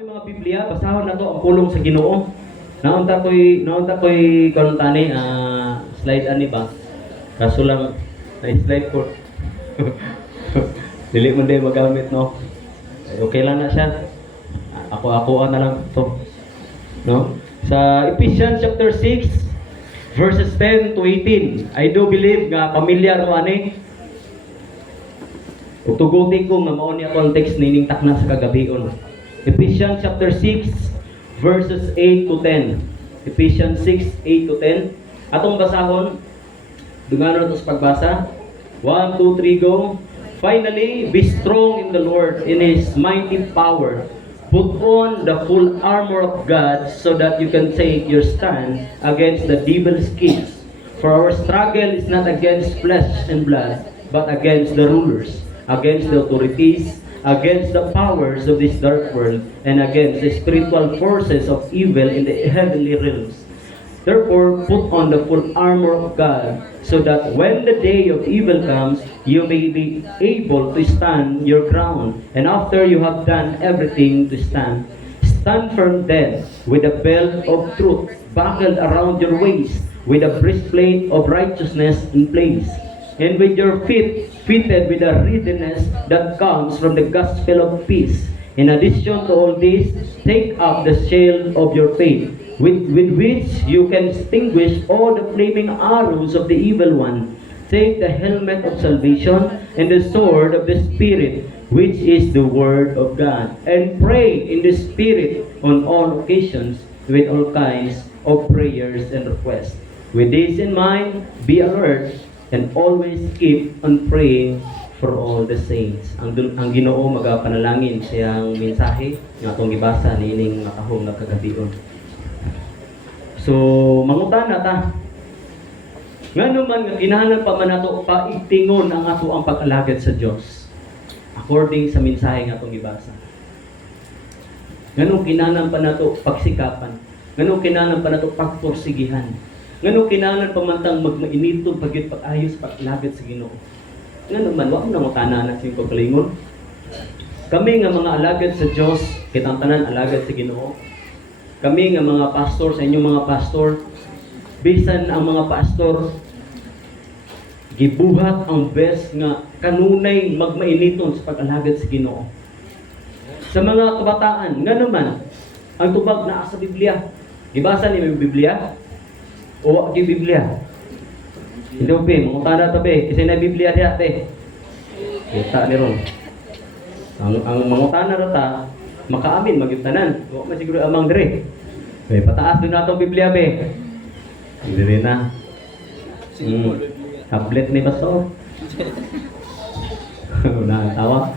Ako'y mga Biblia, basahon na to ang pulong sa Ginoo. Naunta ko'y karon tani slide ani ba? Kaso lang na slide ko. Dili mo din magamit no. Okay lang na siya. Ako na lang to. No? Sa Ephesians chapter 6 verses 10 to 18. I do believe nga pamilyar mo ani. Ug tuguti ko nga mao ni context nining takna sa kagabion. Ephesians chapter 6 verses 8 to 10. Ephesians 6, 8 to 10. Atong basahon. Dunganon to sa pagbasa. 1, 2, 3, go. Finally, be strong in the Lord, in His mighty power. Put on the full armor of God so that you can take your stand against the devil's schemes. For our struggle is not against flesh and blood, but against the rulers, against the authorities, against the powers of this dark world, and against the spiritual forces of evil in the heavenly realms. Therefore, put on the full armor of God, so that when the day of evil comes, you may be able to stand your ground. And after you have done everything to stand, stand firm then, with a belt of truth buckled around your waist, with a breastplate of righteousness in place, and with your feet fitted with a readiness that comes from the gospel of peace. In addition to all this, take up the shield of your faith, with which you can extinguish all the flaming arrows of the evil one. Take the helmet of salvation and the sword of the Spirit, which is the word of God. And pray in the Spirit on all occasions with all kinds of prayers and requests. With this in mind, be alert and always keep on praying for all the saints. Ang Ginoo magapanalangin siyang mensahe nga atong gibasa niining makahong nga kagabion. So, mangutana ta. Ngano man nga kinahanglan pa man nato paigtingon ang ato ang pag-alagad sa Dios according sa mensahe nga atong gibasa. Ngano kinahanglan pa nato pagsikapan. Ngano kinahanglan pa nato pagporsigihan. Ngano kinahanglan pamantang magmainitog pagyud pag-ayos pag-alagad sa Ginoo. Ngano man wa mo nangutana na sing pagkalingon. Kami nga mga alagad sa Dios, kitang tanan alagad sa Ginoo. Kami nga mga pastor sa inyong mga pastor, bisan ang mga pastor gibuhat ang best nga kanunay magmainiton sa pag-alagad sa Ginoo. Sa mga kabataan, ngano man ang tubag naa sa Biblia. Gibasa ni mo Biblia? O wag Biblia? Hindi mo be, mangutana to be, kasi na Biblia diya be. Kita ni ron. Ang mangutana rata, makaamin, magyutanan. Huwag man siguro amang dire. Be, pataas doon nato Biblia be. Hindi rin na. Tablet ni Pastor. Nakatawa.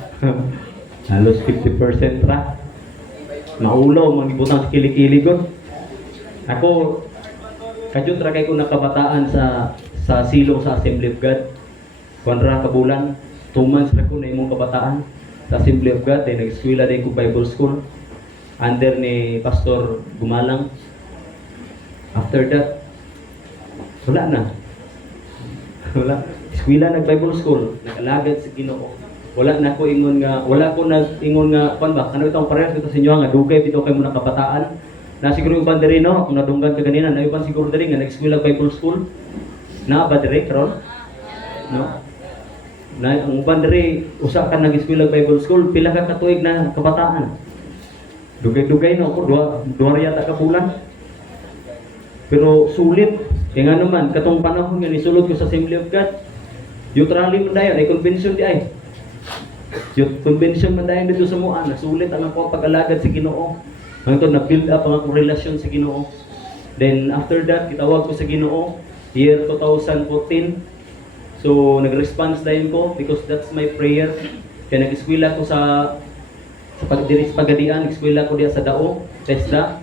Halos 50% ra. Maulaw, magibutang sa kilikili ko. Ako, kadyon ra kay ko nakabataan sa silong sa Assembly of God. Konra kabulan, 2 months ra ko na imong kabataan sa Assembly of God, ay nag-eskwela din ko Bible School under ni Pastor Gumalang. After that, wala na. Wala. Eskwela nag-Bible School, nag-alagad sa Ginoo. Wala na ko ingon nga, wala ko nag-ingon nga, kuan ba, ano itong parehas dito sa inyo nga, dugay dito kayo muna kabataan. Na siguro yung banderi no, kung nadunggan ka ganina, na yung siguro dali nga, nag-eskwela Bible School. Na ba diri karon? No? Na ang banderi, usa ka nag-eskwela Bible School, pila ka katuig na kabataan. Dugay-dugay no, ako, duha yata ka bulan. Pero sulit, kaya nga naman, katong panahon nga nisulod ko sa Assembly of God, yung rally mo dayon, ay convention di ay. Yung convention mo dayon dito sa mua, nasulit ang ako pag-alagad sa Ginoo. Hangtod na build up ang akong relasyon sa Ginoo. Then after that, kitawag ko sa Ginoo, year 2014. So, nag-response dayon ko because that's my prayer. Kaya nag-eskwela ko sa pagdiri's eskwela ko diya sa Dao, TESDA.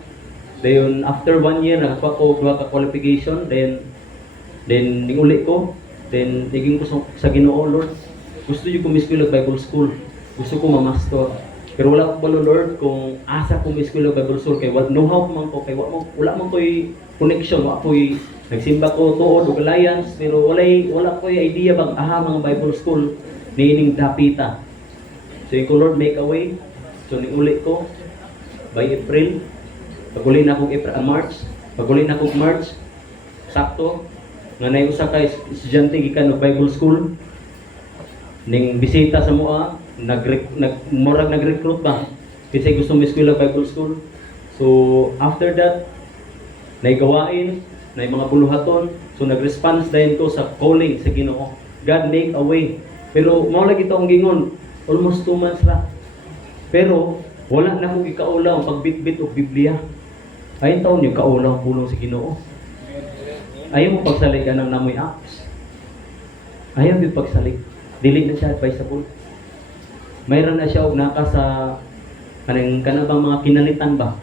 Then after 1 year, nakakuha ko duha ka qualification. Then ninguli ko. Then naging ko sa Ginoo, Lord. Gusto niyo ko miskwela Bible School. Gusto ko ma-master. Pero wala ko balo Lord kung asa ko miskwela Bible School kay know-how man ko kay wala man ko'y connection, wala ko'y nagsimba ko tuod og alliance pero wala ko'y idea bang mga Bible School niining dapita. So yung Lord make a way. So ninguli ko by April. Paguli na akong March. Paguli na akong March. Sakto. Nga na usa ka estudyante gikan og Bible School. Ning bisita sa mua, nag-recruit ba? Kasi gusto mo eskwela Bible School. So, after that, naigawain, na mga buluhaton. So, nag-response dahil ko sa calling sa Ginoo. God make a way. Pero, mao lagi ito ang gingon. Almost 2 months ra. Pero, wala na akong ikaulaw ang pagbitbit o Biblia. Ayun taon yung kaulaw ang pulong sa Ginoo. Ayaw mo pagsalik ka ng namoy apps. Ayaw yung pagsalik. Dili na siya advisable. Mayroon na siya og naka sa kanang bang mga kinalitan ba.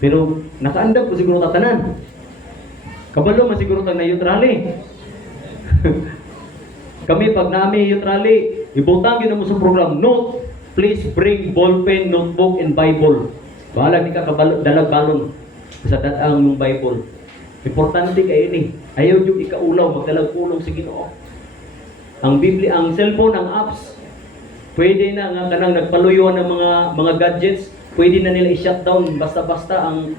Pero nakaandam ko siguro tatanan. Kabalo man siguro tag na youth rally. Kami pag nami youth rally, ibutang gyud mo sa program, note, please bring ballpen, notebook and Bible. Bahala di ka kabalo dalag balon sa datang ng Bible. Importante kayo ni. Ayaw yung ikaulaw, magdalag pulong sa Ginoo. Ang Biblia, ang cellphone, ang apps, pwede na nga kanang nagpaluyo ng mga gadgets, pwede na nila i-shutdown basta-basta ang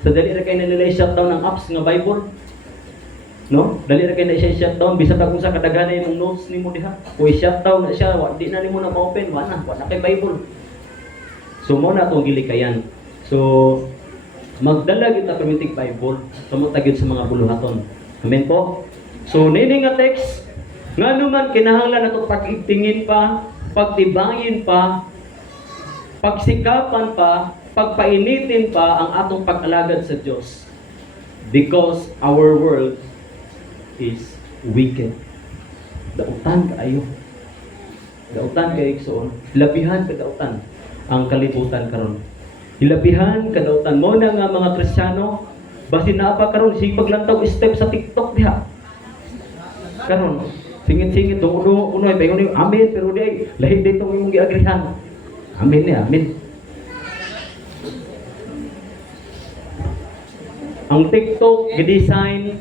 sa dali ra kay na nila i-shutdown ang apps nga Bible. No? Dali ra kay na siya i-shutdown bisa ta kung sa kadaghan imong notes nimo diha. Kung i-shutdown na siya, di na nimo na ma-open, wala kay Bible. So mo na tong gilikayan. So magdala gyud ta permitig Bible, samot gyud sa mga buluhaton. Amen po. So nini nga text nga naman kinahanglan nato pag-tingin pa, pagtibayin pa, pagsikapan pa, pagpainitin pa ang atong pag-alagad sa Diyos. Because our world is wicked. Dautan kaayo. Dautan kay igsoon. Labihan ka dautan ang kalibutan karon. Ilabihan ka dautan mo na nga mga Kristiyano basin na pa karon sig paglantaw step sa TikTok diha. Karon singit-singit dungo unoy payon amen pero di lahi dito imong giagrihan. Amen ni amen. Ang TikTok gi-design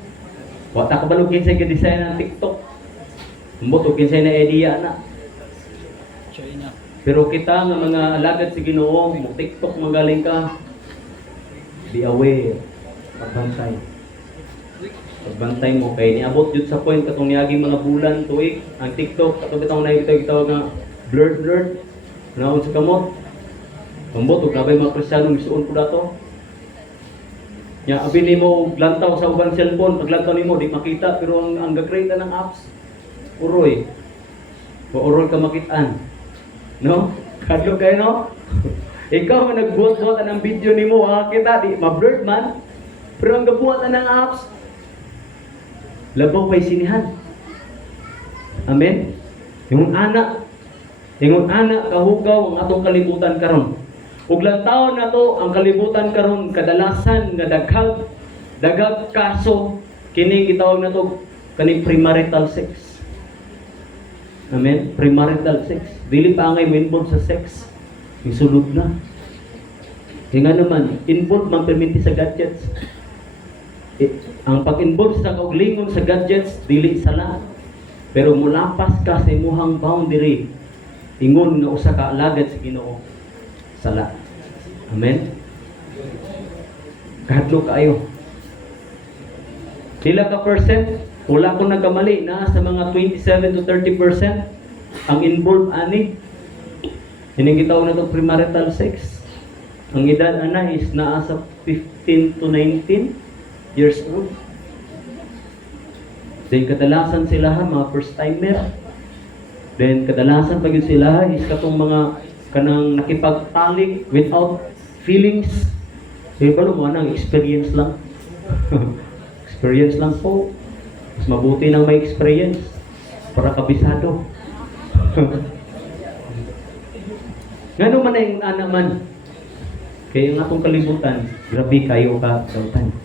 wa ta kabalo kinsay gi-design ang TikTok. Mo to kinsay na idea na. China. Pero kita nga mga alagad sa Ginoo, mo TikTok magaling ka. Be aware. Pagbantay. Pagbantay mo kay niabot jud sa point katong niaging mga bulan tuig ang TikTok katong bitaw na gitawag nga blurred naon sa kamot. Kambot ug kabay mga Kristiyano gisuon ko dato. Nya abi nimo lantaw sa ubang cellphone, paglantaw nimo di makita pero ang ga-create ng apps uroy. Uroy ka makitaan. No? Kadlo kayo no? Ikaw man nagbuhat-buhat ng video nimo ha, kita di ma-blurred man. Pero ang gabuhatan ng apps labaw pa'y sinihan. Amen? Yung anak kahugaw ang atong kalibutan karon. Ug lantaw na to ang kalibutan karon kadalasan nga daghag kaso kini gitawag na to kaning premarital sex. Amen? Premarital sex. Dili pa angay involved sa sex. Isulod na. Nga naman, involved man perminti sa gadgets. Ang pag-involve sa kauglingon sa gadgets, dili sala. Pero mulapas ka sa imuhang boundary, ingon nga usa ka alagad sa Ginoo, sala. Amen? Kahadlo kaayo. Pila ka percent? Wala ko nagkamali na sa mga 27 to 30% ang involved ani. Ining gitawag na to premarital sex. Ang edad ana is naa sa 15 to 19 years old. Then kadalasan sila mga first timer. Then kadalasan pag sila is katong mga kanang nakipagtalik without feelings. Kaya pala mo nang experience lang. Experience lang po. Mas mabuti nang may experience para kabisado. Ngano man ang anak man. Kaya ang atong kalibutan, grabe kayo ka dautan.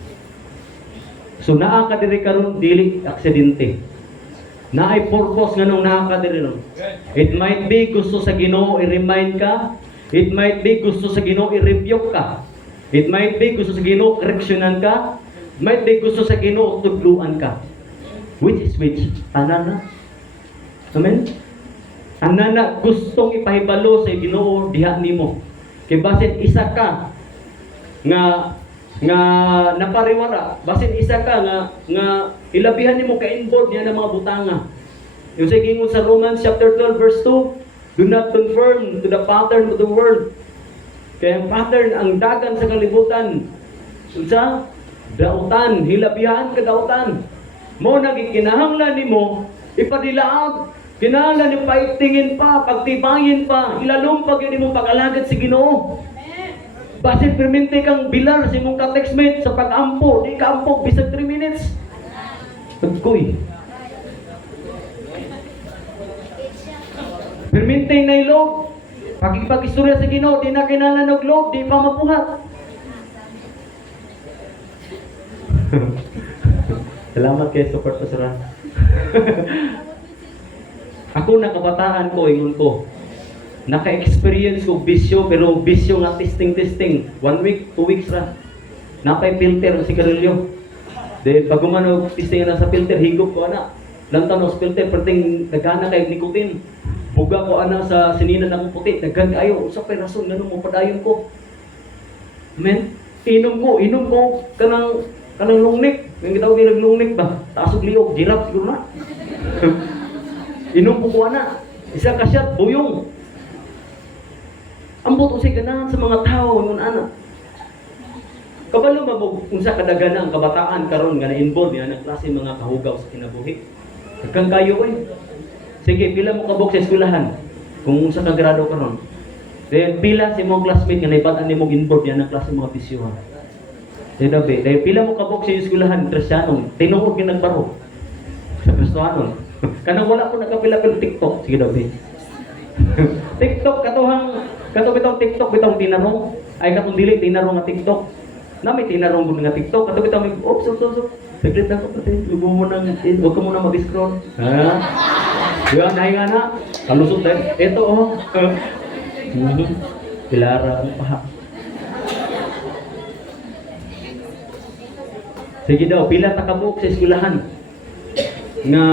So naa ka diri karon dili aksidente. Naay purpose nganong naa ka diri ron. It might be gusto sa Ginoo i-remind ka. It might be gusto sa Ginoo i-rebuke ka. It might be gusto sa Ginoo koreksyonan ka. It might be gusto sa Ginoo tudluan ka. Which is which? Tanan na. Amen. Tanan na gustong ipahibalo sa Ginoo diha nimo. Kay basit isa ka nga napariwara basin isa ka nga ilabihan nimo ka involved niya ng mga butanga. Yung sa gingon sa Romans chapter 12 verse 2, do not conform to the pattern of the world. Kaya ang pattern ang dagan sa kalibutan. Unsa? Dautan, hilabihan ka dautan. Mo nagikinahanglan nimo ipadilaag, kinahanglan ni paitingin pa, pagtibayin pa, ilalumpag yun mo pag-alagad si Ginoo. Basin permente kang bilar sa imong ka-textmate sa pag-ampo, di ka ampo bisag 3 minutes. Pagkuy. Permente na ilog. Pag-istorya sa Ginoo, di na kinahanglan og log, di pa mabuhat. Salamat kay support pasara. Ako na kabataan ko, ingon ko. Naka-experience ko bisyo, pero bisyo nga testing. 1 week, 2 weeks ra. Napay filter si Carillo. Dahil pag umano testing na sa filter, higop ko ana. Lantan sa filter, perting nagana kay nicotine. Buga ko ana sa sinina na kong puti. Naggan ayo, usa pay rason ngano mo padayon ko. Amen. Inom ko kanang lungnik. Yung gitawag nilang lungnik ba? Taas og liog, girap siguro na. Inom ko ana. Isa ka shot, buyong. Ambot usay ganahan sa mga tao ngun ana. Kabalo mabog unsa kadagana ang kabataan karon nga na-involve yan ang klase mga kahugaw sa kinabuhi. Kang kayo oy. Sige, pila mo kabog sa eskwelahan kung unsa ka grado karon. Then pila si mong classmate nga naibatan nimo involved yan ang klase mga bisyo. Dahil pila mo kabog sa eskwelahan Kristiyano, tinuod gyud nagbaro sa Kristiyano. Kanang wala ko nakapila-pila TikTok, sige daw be. TikTok katong TikTok bitong tinarong ay katong dili tinarong nga TikTok. Na may tinarong gud nga TikTok katong bitong oops. Saglit lang ko pati lugo mo nang wag ka muna mag-scroll. Ha? Diyan nahi nga na. Kalusot din. Ito oh. Pilara ang paha. Sige daw, pila ta kabuk sa eskwelahan. Nga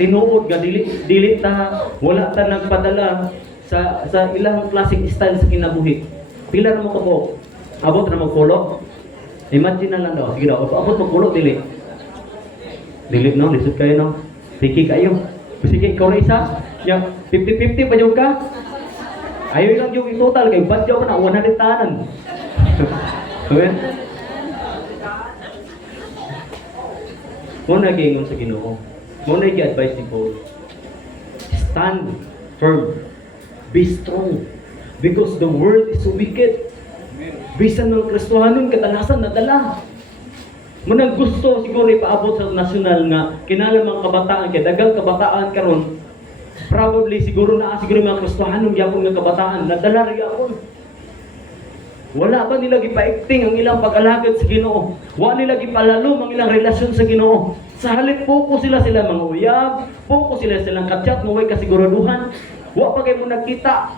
tinuod nga dili ta wala ta nagpadala sa ilang klaseng style sa kinabuhi. Pila na mo kabuk? Abot na magpulo? Imagine na lang daw. Sige daw, abot magpulo dili. Dili no, lisod kayo no. Piki kayo. Sige, ikaw na isa. Yang 50-50 pa yung ka. Ayaw lang yung total kay badyaw ka na 100 tanan. Amen. Muna gingon sa Ginoo. Muna i-advise ni Paul. Stand firm. Be strong. Because the world is so wicked. Bisan ng Kristohanon kadalasan nadala. Munang gusto siguro ipaabot sa nasyonal nga kinahanglan mga kabataan kay daghang kabataan karon probably siguro mga Kristohanon gyapon nga kabataan nadala ra gyapon. Wala ba nila gipaikting ang ilang pag-alagad sa Ginoo? Wala nila gipalalom ang ilang relasyon sa Ginoo. Sa halip focus sila mga uyab, focus sila silang kadyat nga way kasiguraduhan. Wa pa kay mo nakita.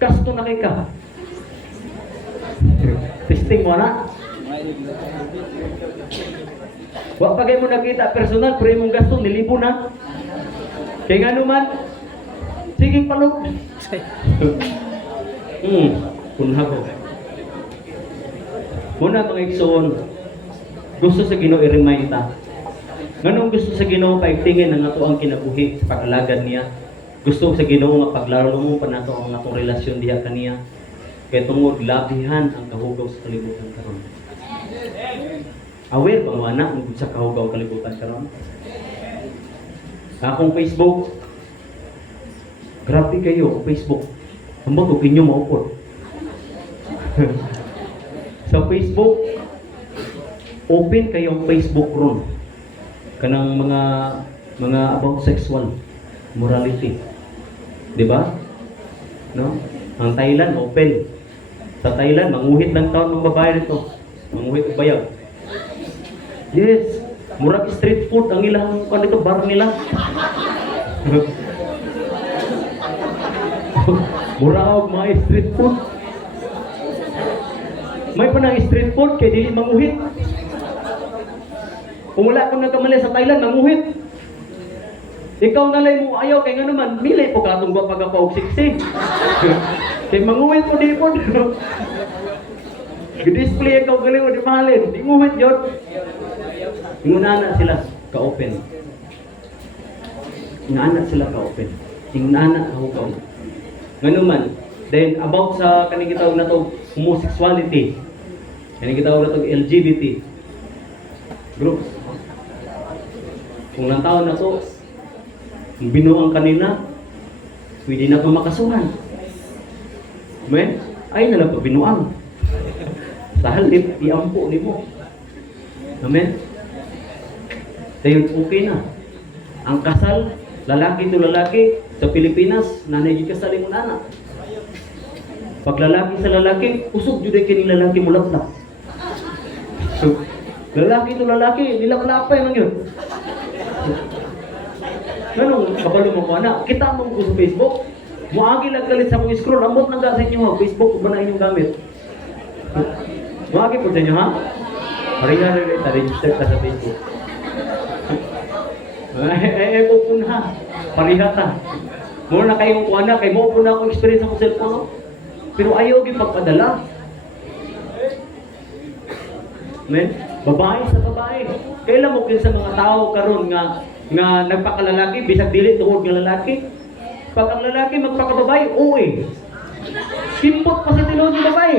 Kasto na kay ka. Testing mo na. Wa pa kay mo nakita personal pero imong gasto nilibo na. Kay nga naman sige palog. Punha ko. Muna mga igsoon, gusto sa Ginoo i-remind ta. Nganong gusto sa Ginoo paigtingin ang ato ang kinabuhi sa pag-alagad niya. Gusto sa Ginoo nga paglaro mo pa nato ang atong relasyon diha kaniya. Kay tungod labihan ang kahugaw sa kalibutan karon. Aware ba mo anak ug sa kahugaw kalibutan karon? Akong Facebook. Grabe kayo Facebook. Ambot og inyo maupod. Sa Facebook, open kayong Facebook room. Kanang mga about sexual morality. 'Di ba? No? Ang Thailand open. Sa Thailand manguhit lang taon ng babae nito. Manguhit og bayaw. Yes, murag street food ang ilang kanito bar nila. Murag mga street food. May pa ng street food kay dili manguhit. Kung wala akong nagkamali sa Thailand, manguhit. Ikaw na lang mo ayaw kay nga naman, milay po katong pagkapaog siksi. Kay manguhit po di po. Display ikaw galing mo di mahalin. Di mo met yun. Ingunana sila ka-open. Ingunana sila ka-open. Ingunana ka-hukaw. Ngayon man, then about sa kaning gitawag na to homosexuality. Kaning gitawag na to LGBT groups. Kung lang taon na to, kung binuang kanina, pwede na kang makasuhan. Amen? Ay na lang pa binuang. Sa halip, iampo ni mo. Amen? Tayo okay na. Ang kasal, lalaki to lalaki, sa Pilipinas, nanay kasal mo na. Pag lalaki sa lalaki, usog jud ay kining lalaki mo laplap. So, lalaki to lalaki, nilaplapay man yun. Ganun, kabalo mo ko na. Kita mo ko sa Facebook, muagi lang galit sa mong scroll, amot nang gasit nyo, Facebook, kung ba na inyong gamit. Muagi po sa inyo, ha? Paringa rin, register ka sa Facebook. Pupun ha. Pariha ta. Muna na kayong kuha kay mo po na akong experience sa cellphone, no? Pero ayaw yung pagpadala. Men, babae sa babae. Kailan mo kin sa mga tao karon nga nagpakalalaki bisag dili tuod nga lalaki. Pag ang lalaki magpakababae, uwi. Simpot pa sa tinuod ng babae.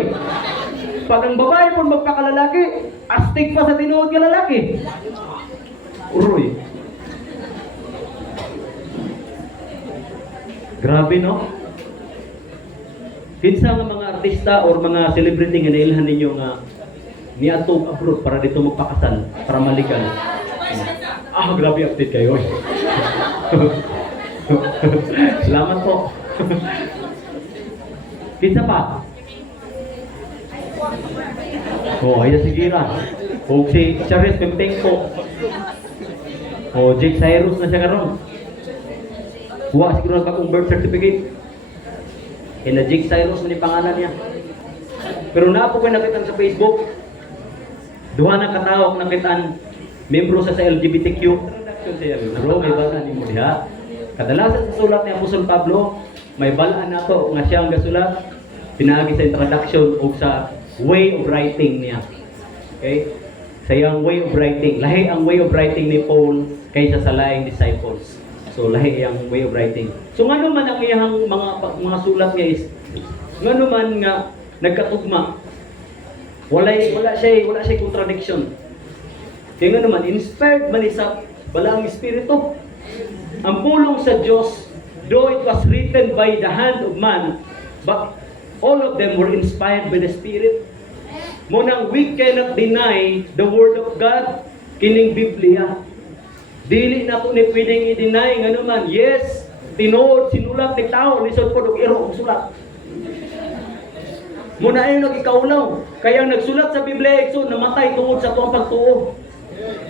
Pag ang babae pun magpakalalaki, astig pa sa tinuod ng lalaki. Uroy. Grabe, no? Kinsa nga mga artista or mga celebrity nga nailhan ninyo nga niadtog abroad para dito magpakasal, para maligal. Grabe update kayo. Salamat po. Kinsa pa? Ayan si Gira. O si Charis Pimpengko. O Jake Cyrus na siya karon. Kuha siguro ng bagong birth certificate. Na Jake Cyrus na ni pangalan niya. Pero naapo ko nakitan sa Facebook. Duha na katawag nakitaan membro sa LGBTQ. Pero may bala ni mo diha. Kadalasan sa sulat ni Apostol Pablo, may balaan nato nga siya ang gasulat pinaagi sa introduction o sa way of writing niya. Okay? Sa iyang way of writing. Lahi ang way of writing ni Paul kaysa sa laing disciples. So lahi ang way of writing. So ngano man ang iyang mga sulat niya is ngano man nga nagkatugma. Wala siya contradiction. Kaya ngano man inspired man sa balaang espiritu. Ang pulong sa Diyos, though it was written by the hand of man, but all of them were inspired by the Spirit. Munang we cannot deny the Word of God, kining Biblia. Dili na po ni pwedeng i-deny nga naman, yes, tinuod, sinulat ni tao, lisod po ng iro ang sulat. Muna ay nag-ikaulaw. Kaya nagsulat sa Biblia, so namatay tungod sa tuwang pagtuo.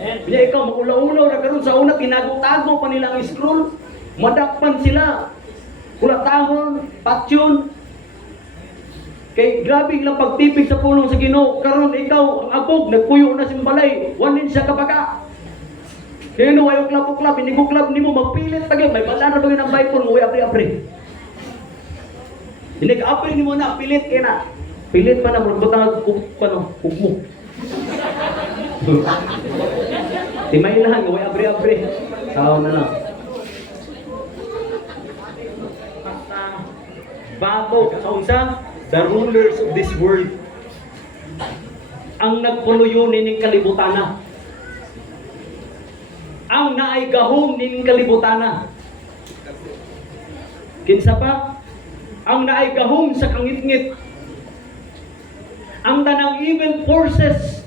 Kaya ikaw, maulaulaw na karon sa una, tinago-tago pa nilang scroll. Madakpan sila. Kulatahon, patyon. Kay grabe lang pagtipig sa pulong sa Ginoo. Karon ikaw, ang abog, nagpuyo na simbalay. Wanin siya kabaga. Kaya no, ayaw klap-klap, inigo-klap ni mo, magpilit tagay. May bala na doon ang Bible, uwi apri-apri. Inig-apri ni mo na, pilit ka na. Pilit pa na, magbutang kukmo. Timay lang, uwi apri-apri. Tao na lang. Bago, kaunsa, the rulers of this world. Ang nagpuluyo nining kalibutana. Ang naay-gahom nining kalibutana. Kinsa pa? Ang naay-gahom sa kangit-ngit. Ang tanang evil forces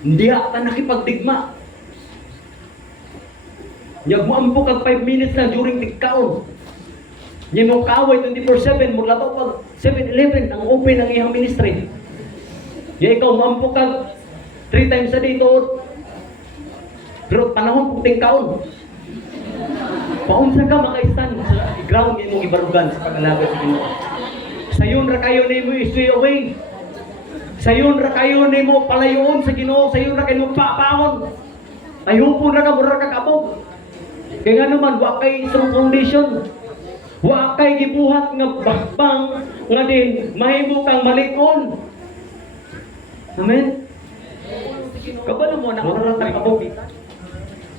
hindi ata nakipagdigma. Nyag mo ampok kag 5 minutes lang during tigkaon. Nye mo kaaway 24/7 mula to pag 7-Eleven ang open ang iyang ministry. Nye ikaw mo ampok kag 3 times a day to. Pero panahon kung tingkaon. Paunsa ka maka-stand sa ground niya mong ibarugan sa pag-alaga sa Ginoo. Sayon ra kayo nimo stay away. Sayon ra kayo nimo palayon sa Ginoo, sayon ra kayo papaon. Ayupon ra ka mura ka kabog. Kaya nga naman wa kay strong foundation. Wa kay gibuhat nga bakbang nga din mahimo kang malikon. Amen? Kabalo mo, nakaratag ka po.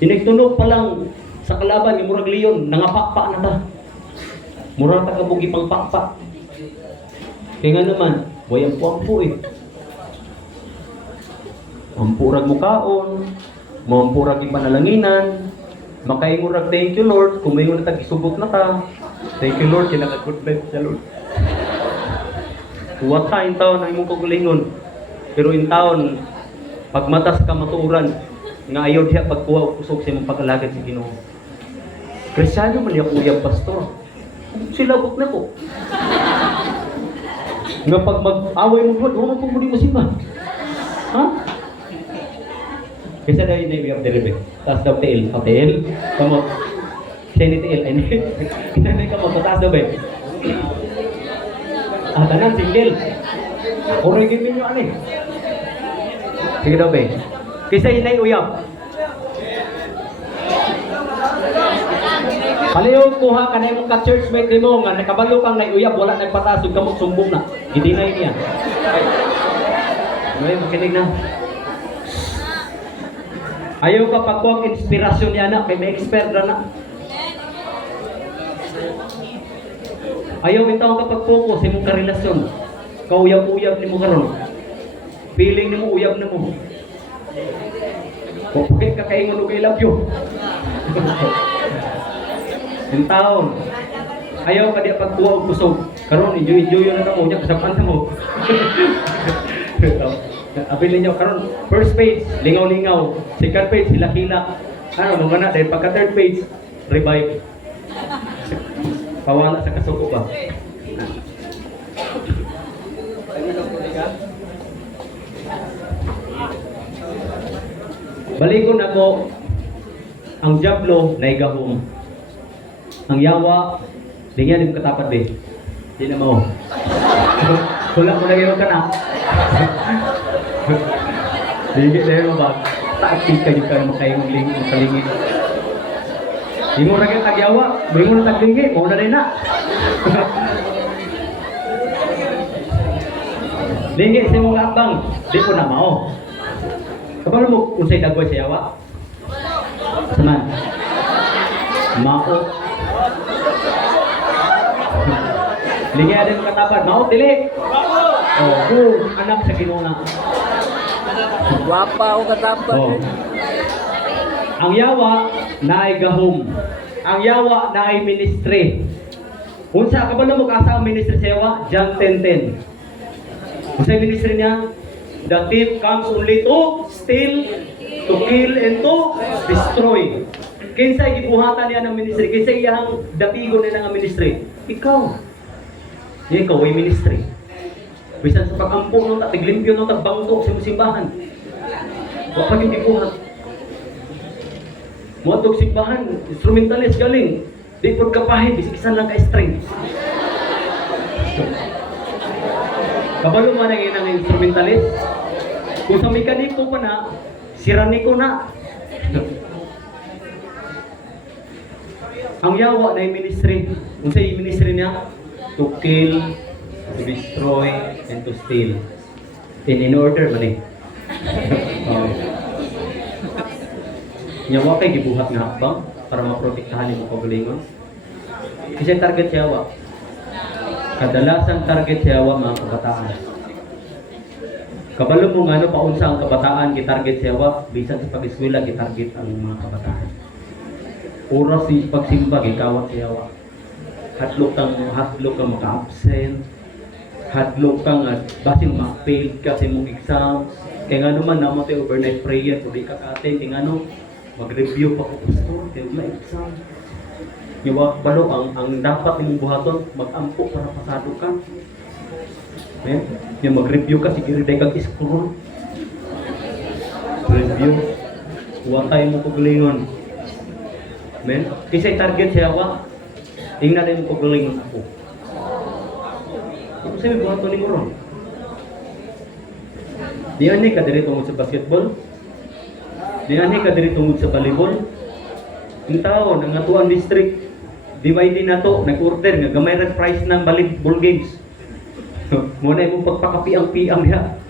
Inigtunog pa lang sa kalaban ni Murag Leon, nangapakpa na ta. Murag ka po ipang pakpa. Kaya nga naman, wayang po eh. Mampurag mukaon, mampurag ipanalanginan, makaingurag thank you Lord, kung may una tag-isubot na ta. Thank you Lord, kinaka-good vibes sa Lord. Wata in taon ang imong kagulingon. Pero in taon, pag matas ka matuuran, nga ayaw diya pagkuha o kusog sa imong pag-alagad sa Ginoo. Kristyano man niya kuyang pastor. Silabot na ko. Nga pag mag-away mo, huwag mo muli mo simba. Ha? Kasi dahil na yung delivery. Taas daw TL. O TL? Kamot. Kasi ni TL. Ay, hindi kamot. Taas daw ba? Tanan, single. Urigin ninyo ano eh. Sige daw ba? Kasi inay uyab. Palihog kuha ka na yung ka-churchmate mo nga nakabalo kang naiuyab, wala nagpatasog kamot sumbong na. Gidinay niya. Ay, makinig na. Ayaw ka pagkuha ang inspirasyon niya na, kay may expert na. Ayaw bitaw ka pag-focus sa imong karelasyon. Kauyab-uyab ni mo karon. Feeling ni mo uyab na mo. O pagay ka kaingon og I love you. Yung taon, ayaw ka di pagkuha og kusog. Karon enjoy na ka mo nya kasapan na mo. Abilin niyo karon first page lingaw-lingaw, second page hila-hila. Ano mga na dahil pagka third page revive. Pawala sa kasuko ba? Balikon ako ang jablo na igahom. Ang yawa, bigyan din katapat be. Di na mo. Wala ko lagi ka na. Bigyan na yung ba? Taktik kayo ka makayong kalingin. Di mo rin tagyawa, di mo na taglingi, mo na rin na. Lingi sa mong abang, di ko na mao. Kapag mo usay dagway sa yawa? Saman? Mao. Lingi adin katapat, mao dili. Oh, anak sa Ginoo na. Guwapa ako katapat. Oh. Ang yawa na ay gahom. Ang yawa na ay ministry. Unsa ka ba mo kasa ang ministry sa yawa? John 10:10. Unsa ang ministry niya? The thief comes only to steal, to kill, and to destroy. Kinsa gibuhatan niya ng ministry? Kinsa iyang datigon niya ng ministry? Ikaw. Ikaw ay ministry. Bisan sa pag-ampo nung taglimpyo nung tagbangko sa simbahan. Wa pa gyud gibuhat. Mo tog simbahan, instrumentalist galing. Di pod kapahid, bisikisan lang ka strength. Kabalo man ang inang instrumentalist. Kung sa mekaniko pa na, siraniko na. Ang yawa na yung ministry. Kung sa yung ministry niya, to kill, to destroy, and to steal. In order man eh. Yawa kay gibuhat nga hakbang para maprotektahan yung kagalingon. Kasi target sa yawa. Kadalasan target sa yawa mga kabataan. Kabalo mo nga paunsa ang kabataan gitarget sa yawa, bisan sa pag-eskwela gitarget ang mga kabataan. Oras si pagsimba gikawat sa yawa. Hadlok kang maka-absent. Hadlok kang basin ma-fail ka sa mong exam. Kaya nga naman namo tayo overnight prayer kung di ka ka-attend, kaya nga no, mag-review pa ko pastor, kaya wala exam. Yawa, balo, ang dapat nimong buhaton, mag-ampo para pasado ka. Yung mag-review ka, sige rin kang scroll. Review. Huwag tayo mo kugulingon. Kasi target siya ako, tingnan tayo mo kugulingon ako. Ako sa'yo, buhaton ni mo ron. Di ani ka diri tungod sa basketball. Di ani ka diri tungod sa volleyball. Yung tao, nang atuang district, divide na to, nag-order nga gamay ra price ng volleyball games. Muna imong pagpakapiang-piang niya.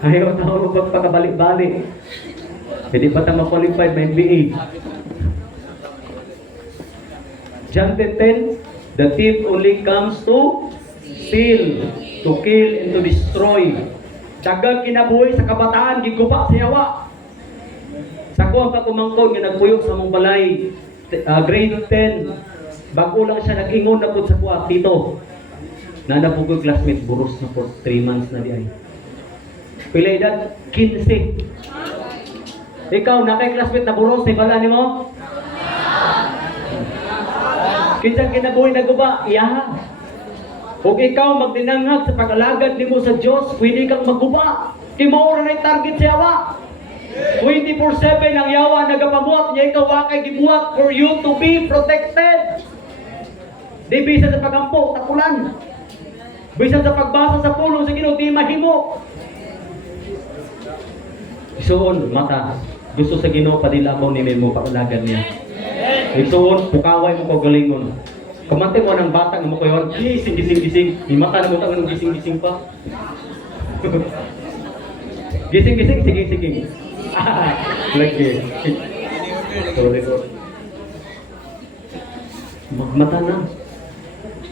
Ayaw tao magpakabalik-balik. Hindi pa tayo ma-qualified may MBA. John 10:10, the thief only comes to steal, to kill, and to destroy. Dagang kinabuhi sa kabataan, giguba sa yawa. Sa kuwang pagkumangkod nga nagpuyok sa mong balay, grade 10, bago lang siya nag-ingon na po sa kuwa, tito. Nanapugod classmate, buros na po, 3 months na di ay. Pila edad? 15. Ikaw, nakay classmate na buros, may bala ni mo? Kinsang kinabuhi na guba, iyaha. Kung ikaw magdinangag sa pag-alagad nimo sa Diyos, pwede kang maguba. Kimaura na yung target sa yawa. 24/7 ang yawa nagapamuot niya, ikaw wakay gibuhat for you to be protected. Di bisan sa pagampo, takulan. Bisan sa pagbasa sa pulong sa Ginoo, di mahimo. Isuon, mata. Gusto sa Ginoo padilabaw ni mo pag-alagad niya. Isuon, pukaway mo ko galingon. Kamante mo ng bata nga mo ko yun, gising. May mata na mo tangan ng gising pa. Gising. Sige. Lagi. Sorry. Magmata na.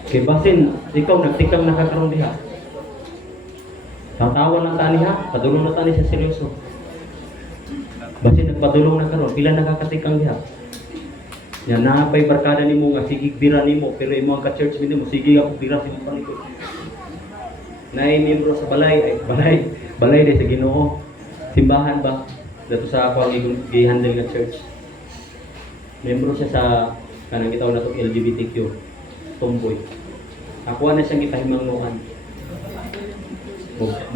Kay basin, ikaw nagtikang nakakaroon diha. Tatawa ng tani ha, padulong na tani sa seryoso. Basin nagpadulong na karon, pila nakakatikang diha. Yan na pa'y barkada ni mo nga, sige bira ni mo, pero imo ang ka-church mo, sige ako bira sa mong palikod. Naay miyembro sa balay din sa Ginoo. Simbahan ba? Dato sa ako ang i-handle nga church. Miyembro siya sa kanang gitaw na itong LGBTQ, tomboy. Ako na siyang itahimangnuan.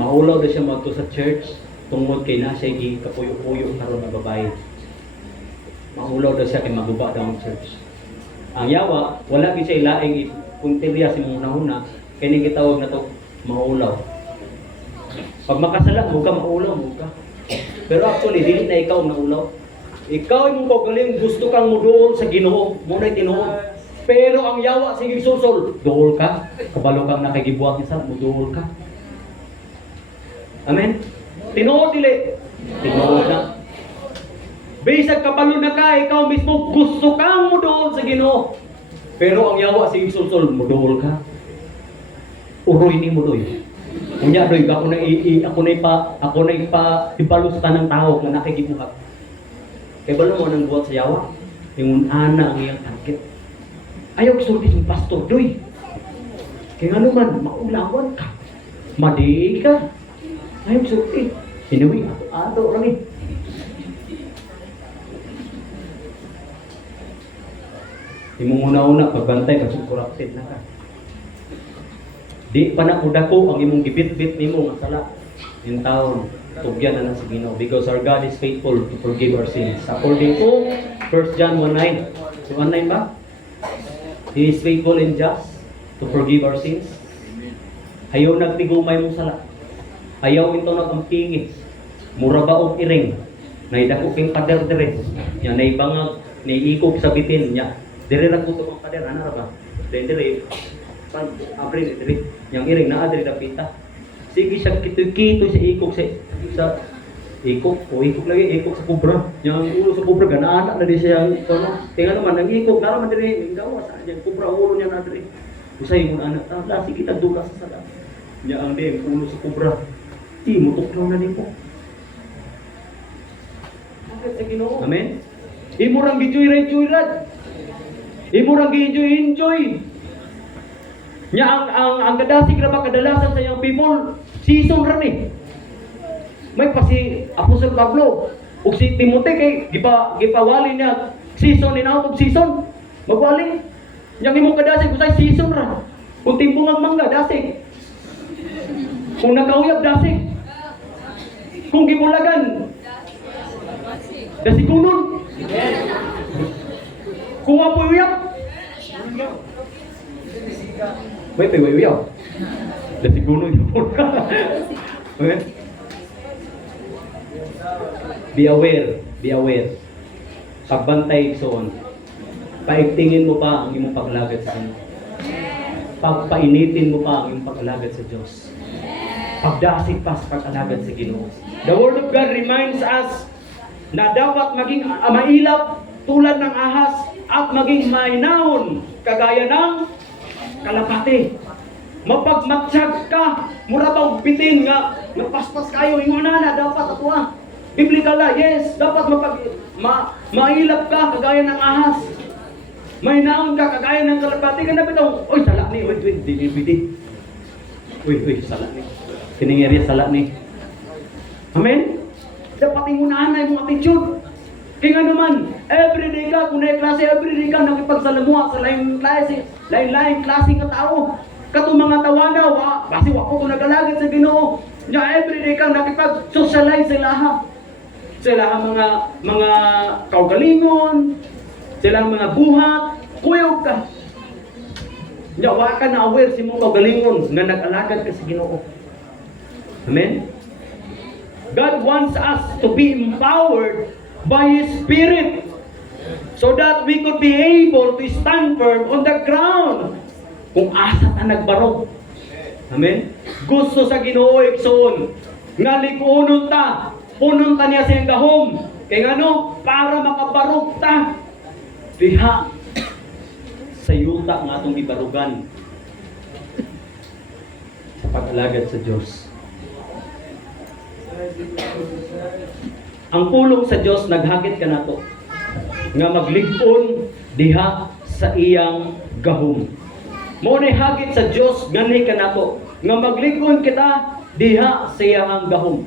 Maulaw na siya magto sa church, tungod kay na siya kapuyo-puyo karon na babae. Mahulaw daw siya kay maguba daw ang church. Ang yawa, wala gid siya ilaing punteriya sa mga una, kay ning gitawag na to mahulaw. Pag makasala mo ka, maulaw mo ka. Pero actually dili na ikaw ang naulaw. Ikaw imong pagaling gusto kang muduol sa Ginoo, mo na tinuod. Pero ang yawa sige susol, duol ka. Kabalo kang nakagibuhat ni sa muduol ka. Amen. Tinuod dili. Tinuod na. Bisag kabalo na ka, ikaw mismo gusto kang muduol sa Ginoo. Pero ang yawa sige susol, muduol ka. Uroy ni mo doy. Unya doy ako na ipalos ta ng tao nga nakikibuhat. Kay balo mo nang buhat sa yawa, yung ana ang iyang target. Ayaw sulti yung pastor doy. Kay nga naman maulawan ka. Madi ka. Ayaw sulti. Sinawi ato lang eh. Imong una-una pagbantay kasi corrupted na ka. Di pa na udako ang imong gibit-bit nimo nga sala. In taon, tugyan na sa Ginoo because our God is faithful to forgive our sins. According to 1 John 1:9. So 1:9 ba? He is faithful and just to forgive our sins. Ayaw nagtigumay mong sala. Ayaw ito nagampingi. Mura ba og iring? Naidako king pader dire. Nya naibangag, naiikog sa bitin niya. Dire ra kuto ang pader ana ra ba? Dire pan abri dire. Yang iring naa dire dapita. Sige siya kito-kito sa ikog sa ikog lagi ikog sa kubra. Yang ulo sa kubra ganaan na di siya ano. Tingnan naman ang ikog nara man dire gawa sa diyan kubra ulo niya na dire. Usay mo anak ta lasi kita duka sa sada. Nya ang di ulo sa kubra. Ti mutuklaw na nimo. Amen. Imurang gijoy-joyrad. Imurang gi-enjoy. Nya ang kadasig ra ba kadalasan sa iyang people, season ra ni. May pa si Apostol Pablo ug si Timoteo kay gipawali niya season in out of season. Magwali. Yang imong kadasig usay season ra. Kung timbungan mangga dasig. Kung nakauyab dasig. Kung gibulagan dasigunon. Kung apoy uyab. May uyab. Dasigunon yun. Okay? Be aware. Pagbantay soon. Paigtingin mo pa ang imong paglagad sa Kanya. Pagpainitin mo pa ang imong paglagad sa Diyos. pagdasig pa sa pag-alagad sa Ginoo. The Word of God reminds us na dapat maging mailap tulad ng ahas at maging mainahon kagaya ng kalapati. Mapagmatsyag ka, mura bang bitin nga, napaspas kayo, yung na dapat ato Biblical yes, dapat mailap ka kagaya ng ahas. Mainahon ka kagaya ng kalapati. Kaya bitaw, oy, sala ni, di. Uy, sala ni. Kining area sala ni. Amen? Dapat ingunahan na yung attitude. Kaya nga naman, everyday ka, kung na klase, everyday ka nakipagsalamuha sa lain-lain klase nga tao. Katong mga tawanaw, kasi wako ko nagalagad sa Ginoo. Nya everyday ka nakipag-socialize sa lahat. Sila mga kaugalingon, sila mga buhat, kuyog ka. Nya wa ka na aware si mong kaugalingon nga nag-alagad ka sa Ginoo. Amen? God wants us to be empowered by His Spirit so that we could be able to stand firm on the ground kung asa ta nagbarog. Amen? Gusto sa Ginoo igsoon nga likunon ta, punon ta niya siyang gahom. Kay ngano? Para makabarog ta diha sa yuta nga atong gibarugan sa pag-alagad sa Dios. Ang pulong sa Dios naghagit kanato nga maglig-on diha sa iyang gahom. Mao ni hagit sa Dios ganhi kanato nga maglig-on kita diha sa iyang gahom.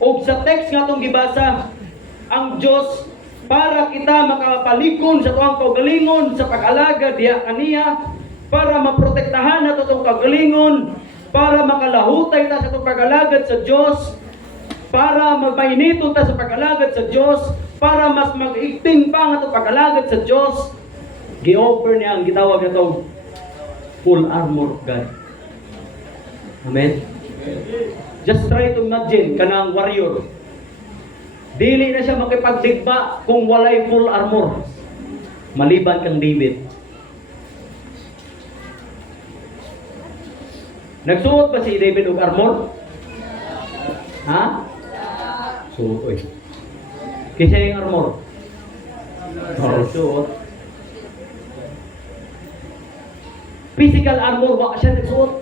Og sa text nga atong gibasa, ang Dios para kita makapalikon sa tuwang kaugalingon sa pag-alaga diha kaniya, para maprotektahan nato tong kaugalingon, para makalahutay ta sa tong pag-alagad sa Dios, para magmainito ta sa pag-alagad sa Dios, para mas mag-igting pa nga tong pag-alagad sa Dios. Gi-offer niya ang gitawag nato full armor of God. Amen. Just try to imagine kanang warrior. Dili na siya makipagdigba kung walay full armor. Maliban kang David. Nagsuot ba si David og armor? Ha? Suot oy. Kisa yung armor. Suot. Physical armor wa siya nagsuot.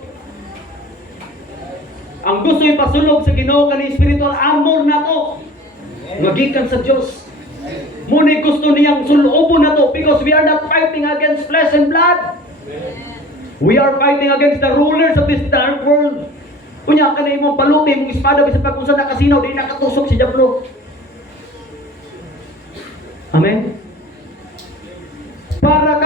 Ang gusto ipasulog sa Ginoo kani spiritual armor nato. Magikan sa Dios. Muni gusto niyang sulubon nato because we are not fighting against flesh and blood. We are fighting against the rulers of this dark world. Kunya ka na imong paluti mong espada bisag pag-usa na kasinaw di nakatusok si diablo. Amen. Para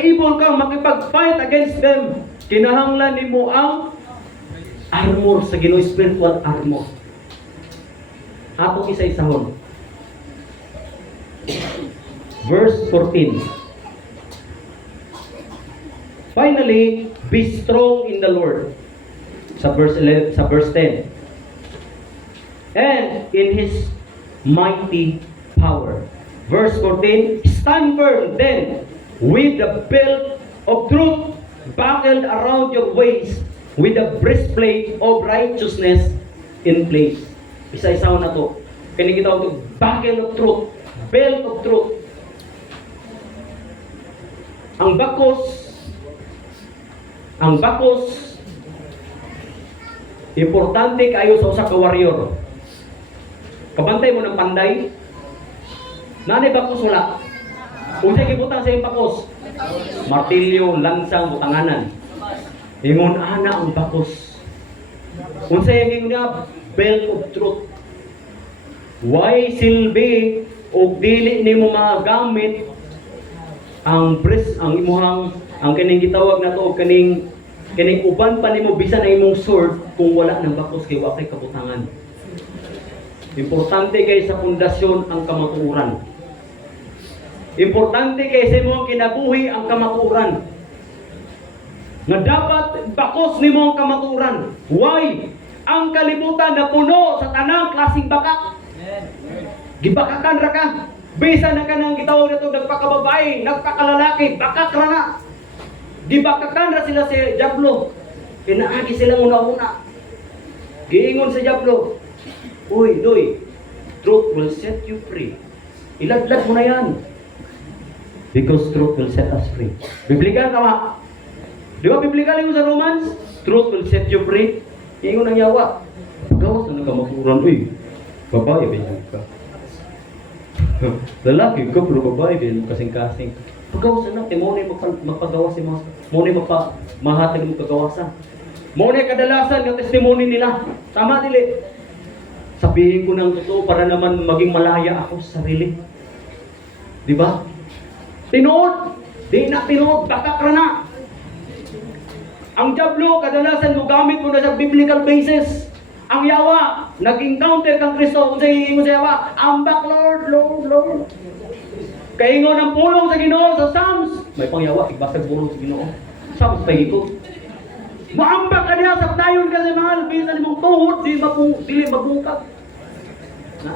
able kang makipag-fight against them, kinahanglan nimo ang armor sa Ginoo, spiritual armor. Atong isa-isahon. Verse 14. Finally, be strong in the Lord. Sa verse 10. And in His mighty power. Verse 14, stand firm then with the belt of truth buckled around your waist, with the breastplate of righteousness in place. Isa-isaw na to. Kaya kita ito, buckle of truth, belt of truth. Ang bakos, importante kayo sa usa ka warrior. Kabantay mo ng panday. Nanay bakos wala. Unsay gibutang sa iyong bakos? Martilyo, lansang, butanganan. Ingon ana ang bakos. Unsay ang nga belt of truth. Why silbi o dili nimo magamit ang imuhang ang kining gitawag nato og kining uban pa nimo bisan ang imong sword kung wala nang bakos kay wa kay kabutangan. Importante kay sa pundasyon ang kamatuoran. Importante kay sa imong kinabuhi ang kamatuoran. Nga dapat bakos nimo ang kamatuoran. Why? Ang kalibutan na puno sa tanang klaseng bakak. Gibakakan ra ka. Bisan na kanang gitawag nato nagpakababae, nagpakalalaki, bakak ra na. Gibakakan ra sila sa diablo. Pinaagi sila una-una. Giingon sa Diablo, uy, Doy, truth will set you free. Iladlad mo na yan. Because truth will set us free. Biblikal tama. Di ba biblikal yung sa Romans? Truth will set you free. Ingon ang yawa. Pagawas na nagkamakuran. Uy, babae ba yan ka? Lalaki ka, pero babae ba yan kasing-kasing. Pagawas na, muna yung magpagawas si mga. Muna yung mahatag mo kagawasan. Muna yung kadalasan yung testimony nila. Tama dili. Sabihin ko ng totoo para naman maging malaya ako sa sarili. Di ba? Tinood. Di na tinood. Bakak ra na. Ang Diablo, kadalasan gugamit mo na sa biblical basis. Ang yawa, nag-encounter kang Kristo. Kung sa hihingo sa yawa, ambak, Lord, Lord, Lord. Kaingon ng pulong sa Ginoo sa Psalms. May pangyawa, igbasag pulong sa Ginoo. Psalms pa ito. Maambak ka niya sa tayon kasi mahal. Bisan mong tuhod, dili mabungkag. Na?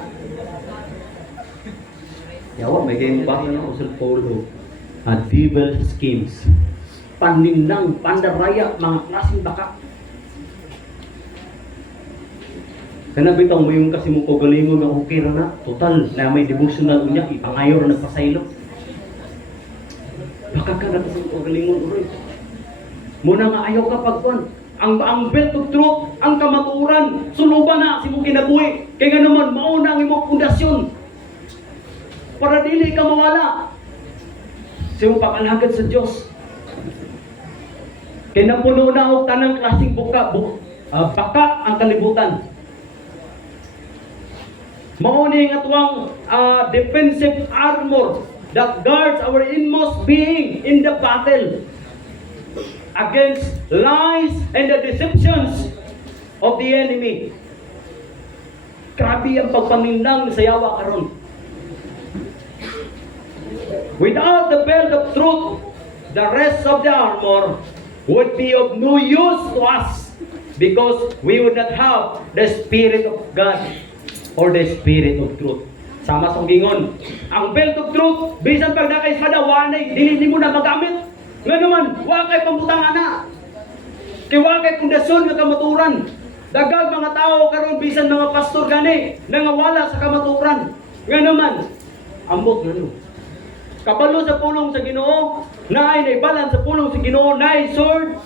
Yawa, may kayo basa na usal polo. Devil schemes. Panindang, pandaraya, mga klaseng baka. Kana bitang mo yung kasi mong kagalingon ng okay na. Total, na may devotional niya, ipangayor na nagpasaylo. Baka ka na kasi mong kagalingon uroy. Muna nga ayaw ka pagkuhan. Ang belt of truth, ang kamaturan, suluban na si mong kinabuhi. Kaya nga naman, mauna ang imong pundasyon. Para dili ka mawala. Si mong pakalagad sa Diyos. Kaya napuno na o tanang klaseng baka ang kalibutan. Mauni nga tuwang defensive armor that guards our inmost being in the battle against lies and the deceptions of the enemy. Grabe ang pagpaminlang sa yawa karon. Without the belt of truth, the rest of the armor would be of no use to us because we would not have the Spirit of God or the Spirit of truth. Sama sa gingon, ang belt of truth, bisan pag naka-espada, wanay, dili mo na magamit. Nga naman, wa kay pambutangan na. Kaya wa kay pundasyon nga kamaturan. Dagag mga tao karon bisan mga pastor gani, nangawala sa kamaturan. Nga naman, ambot nga no. Kabalo sa pulong sa Ginoo, naay naibalan sa pulong sa Ginoo, naay sword,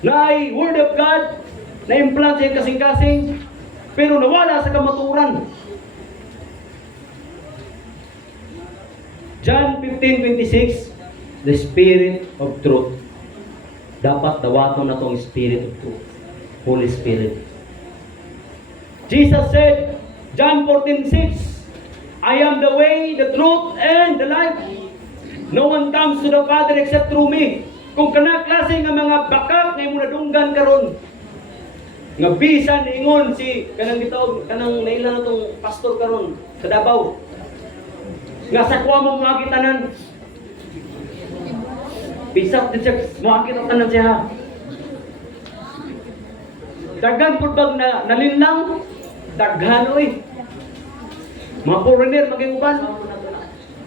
naay word of God, na-implant sa kasing-kasing, pero nawala sa kamaturan. John 15:26, the Spirit of Truth. Dapat dawaton na tong Spirit of Truth. Holy Spirit. Jesus said, John 14:6, I am the way, the truth, and the life. No one comes to the Father except through me. Kung kana klase nga mga bakak nga imong nadunggan karon, nga bisan ingon si kanang gitaog kanang naila na tong pastor karon sa Davao. Nga sa kuha mo mga kitanan. Pisak din siya, mga kitanan siya. Daghan pud bag na nalinlang, daghan oy. Mga foreigner maging uban.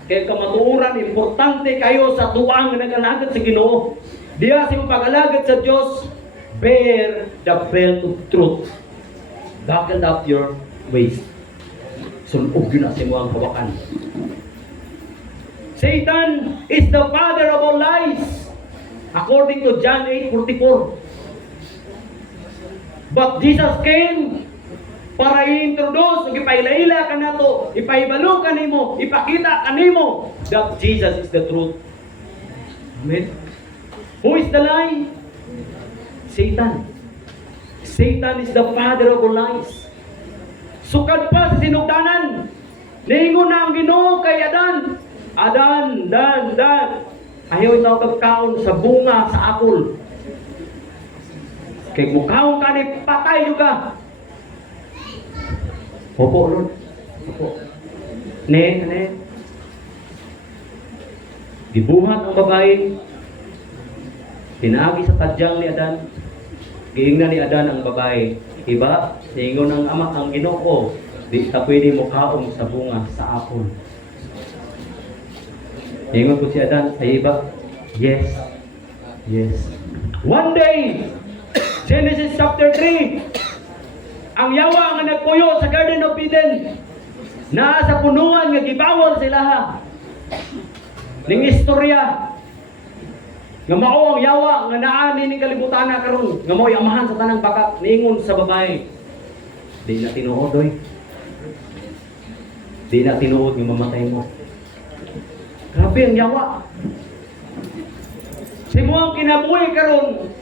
Kaya kamatuoran, importante kayo sa tuwang nag-alagad sa Ginoo. Diya sa imong pag-alagad sa Diyos, bear the belt of truth. Buckle up your waist. Sunog yun na sa imong hawakan. Satan is the father of all lies. According to John 8:44. But Jesus came para i-introduce, ipailaila ka na to, ipaibalo ka nimo, ipakita ka nimo that Jesus is the truth. Amen. Who is the lie? Satan. Satan is the father of all lies. Sukad pa sa sinugdanan. Ningon na ang Ginoo kay Adan. Adan, Dan. Ayaw itaw kagkaon sa bunga sa apple. Kay mukhaon ka ni patay juga. Opo, Lord. Opo. Ne. Gibuhat ang babae. Pinaagi sa tadyang ni Adan. Giingnan ni Adan ang babae. Iba, ingon ng ama ang Ginoo, di ta pwede mo kaon sa bunga sa apple. Ingon po si Adan sa iba, yes. One day, Genesis chapter 3, Ang yawa nga nagpuyo sa Garden of Eden, naa sa punuan nga gibawal sila ha. Ning istorya nga mao ang yawa nga naa ni kalibutan na karon, nga mao'y amahan sa tanang bakak niingon sa babae. Di na tinuod oy. Di na tinuod nga mamatay mo. Grabe ang yawa. Si mo ang kinabuhi karon,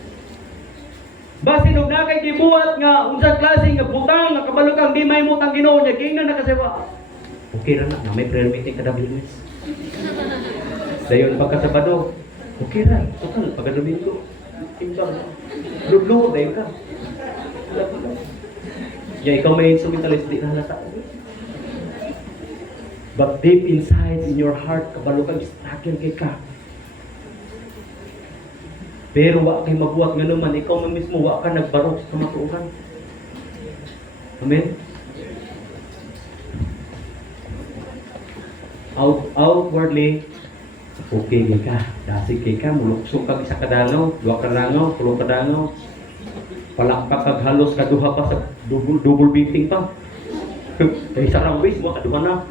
basin og nakay gibuhat nga unsang klase nga butang nga kabalukang di mahimot ang Ginoo niya giingnan na kasewa. Okay ra na may prayer meeting kada Lunes. Dayon pagka Sabado, okay ra. Total pagka Domingo. Timbang. Luglo dayon ka. Ya ikaw may instrumentalist di na halata. But deep inside in your heart kabalukang struggle kay ka. Pero wa kay mabuhat nga naman, ikaw man mismo wa ka nagbarok sa kamatuoran. Amen? Outwardly, okay kay ka. Dasig kay ka, muluksok kag isa kadalaw, duha kadalaw, tulo kadalaw. Palakpak kag halos kaduha pa sa double beating pa. Kay isa ra wis mo kaduha na.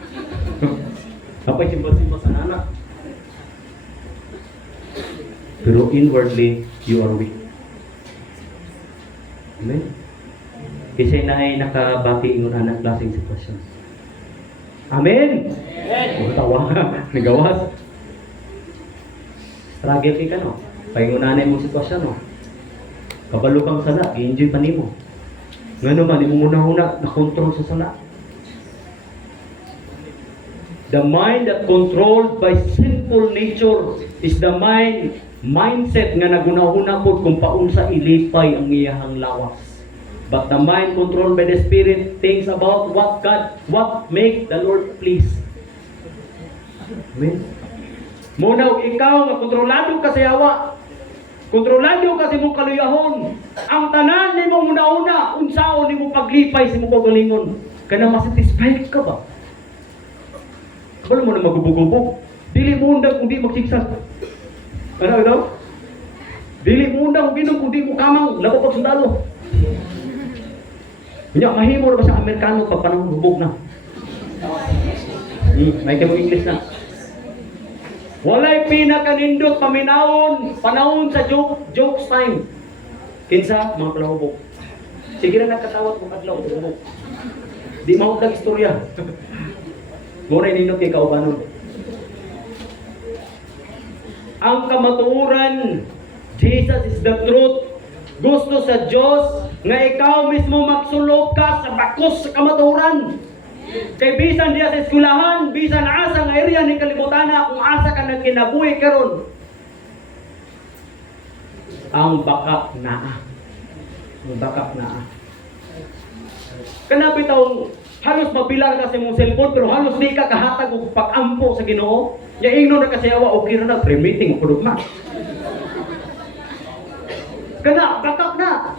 Apay simba-simba sa anak. Pero inwardly, you are weak. Amen? Kasi na ay nakabati ingon anak klaseng sitwasyon. Amen? Amen! Tawa, nagawas. Struggle ka no? Paingunanay mong sitwasyon no? Kabalo kang sana, i-enjoy pa nimo. Nga naman, imong una-una, na-control sa sana. The mind that controlled by sinful nature is the mindset nga nagunahuna po kung paunsa ilipay ang iyahang lawas. But the mind controlled by the Spirit thinks about what make the Lord please. Amen. Muna ikaw nga kontrolado ka sa yawa. Kontrolado ka sa imong kaluyahon. Ang tanan nimo una-una unsaon nimo paglipay sa imong kagalingon. Kana masatisfied ka ba? Wala mo na magubog-ubog. Dili mo undag kung di magsigsag. Ano? Dili mo undag kung di mo kamang lago pag sundalo. Kanya, mahimo na ba sa Amerikano pag panahon hubog na? May kayo English na. Walay pinakanindot paminahon, panahon sa jokes time. Kinsa, mga palahubog. Sige na nagkatawat mo adlaw sa hubog. Di maundag istorya. Muna ninyo kay kaubanon. Ang kamatuoran, Jesus is the truth. Gusto sa Diyos nga ikaw mismo magsulog ka sa bakos sa kamatuoran. Kay bisan diya sa eskulahan, bisan asa nga area ni kalibutan na kung asa ka nagkinabuhi karon. Ang bakak naa. Ang bakak naa. Kanabi taong halos mabilang ka sa mong cellphone pero halos di ka kahatag og pag-ampo sa Ginoo. Ya ingno na kasi awa okay ra na pre-meeting pudog na. Kana bakak na.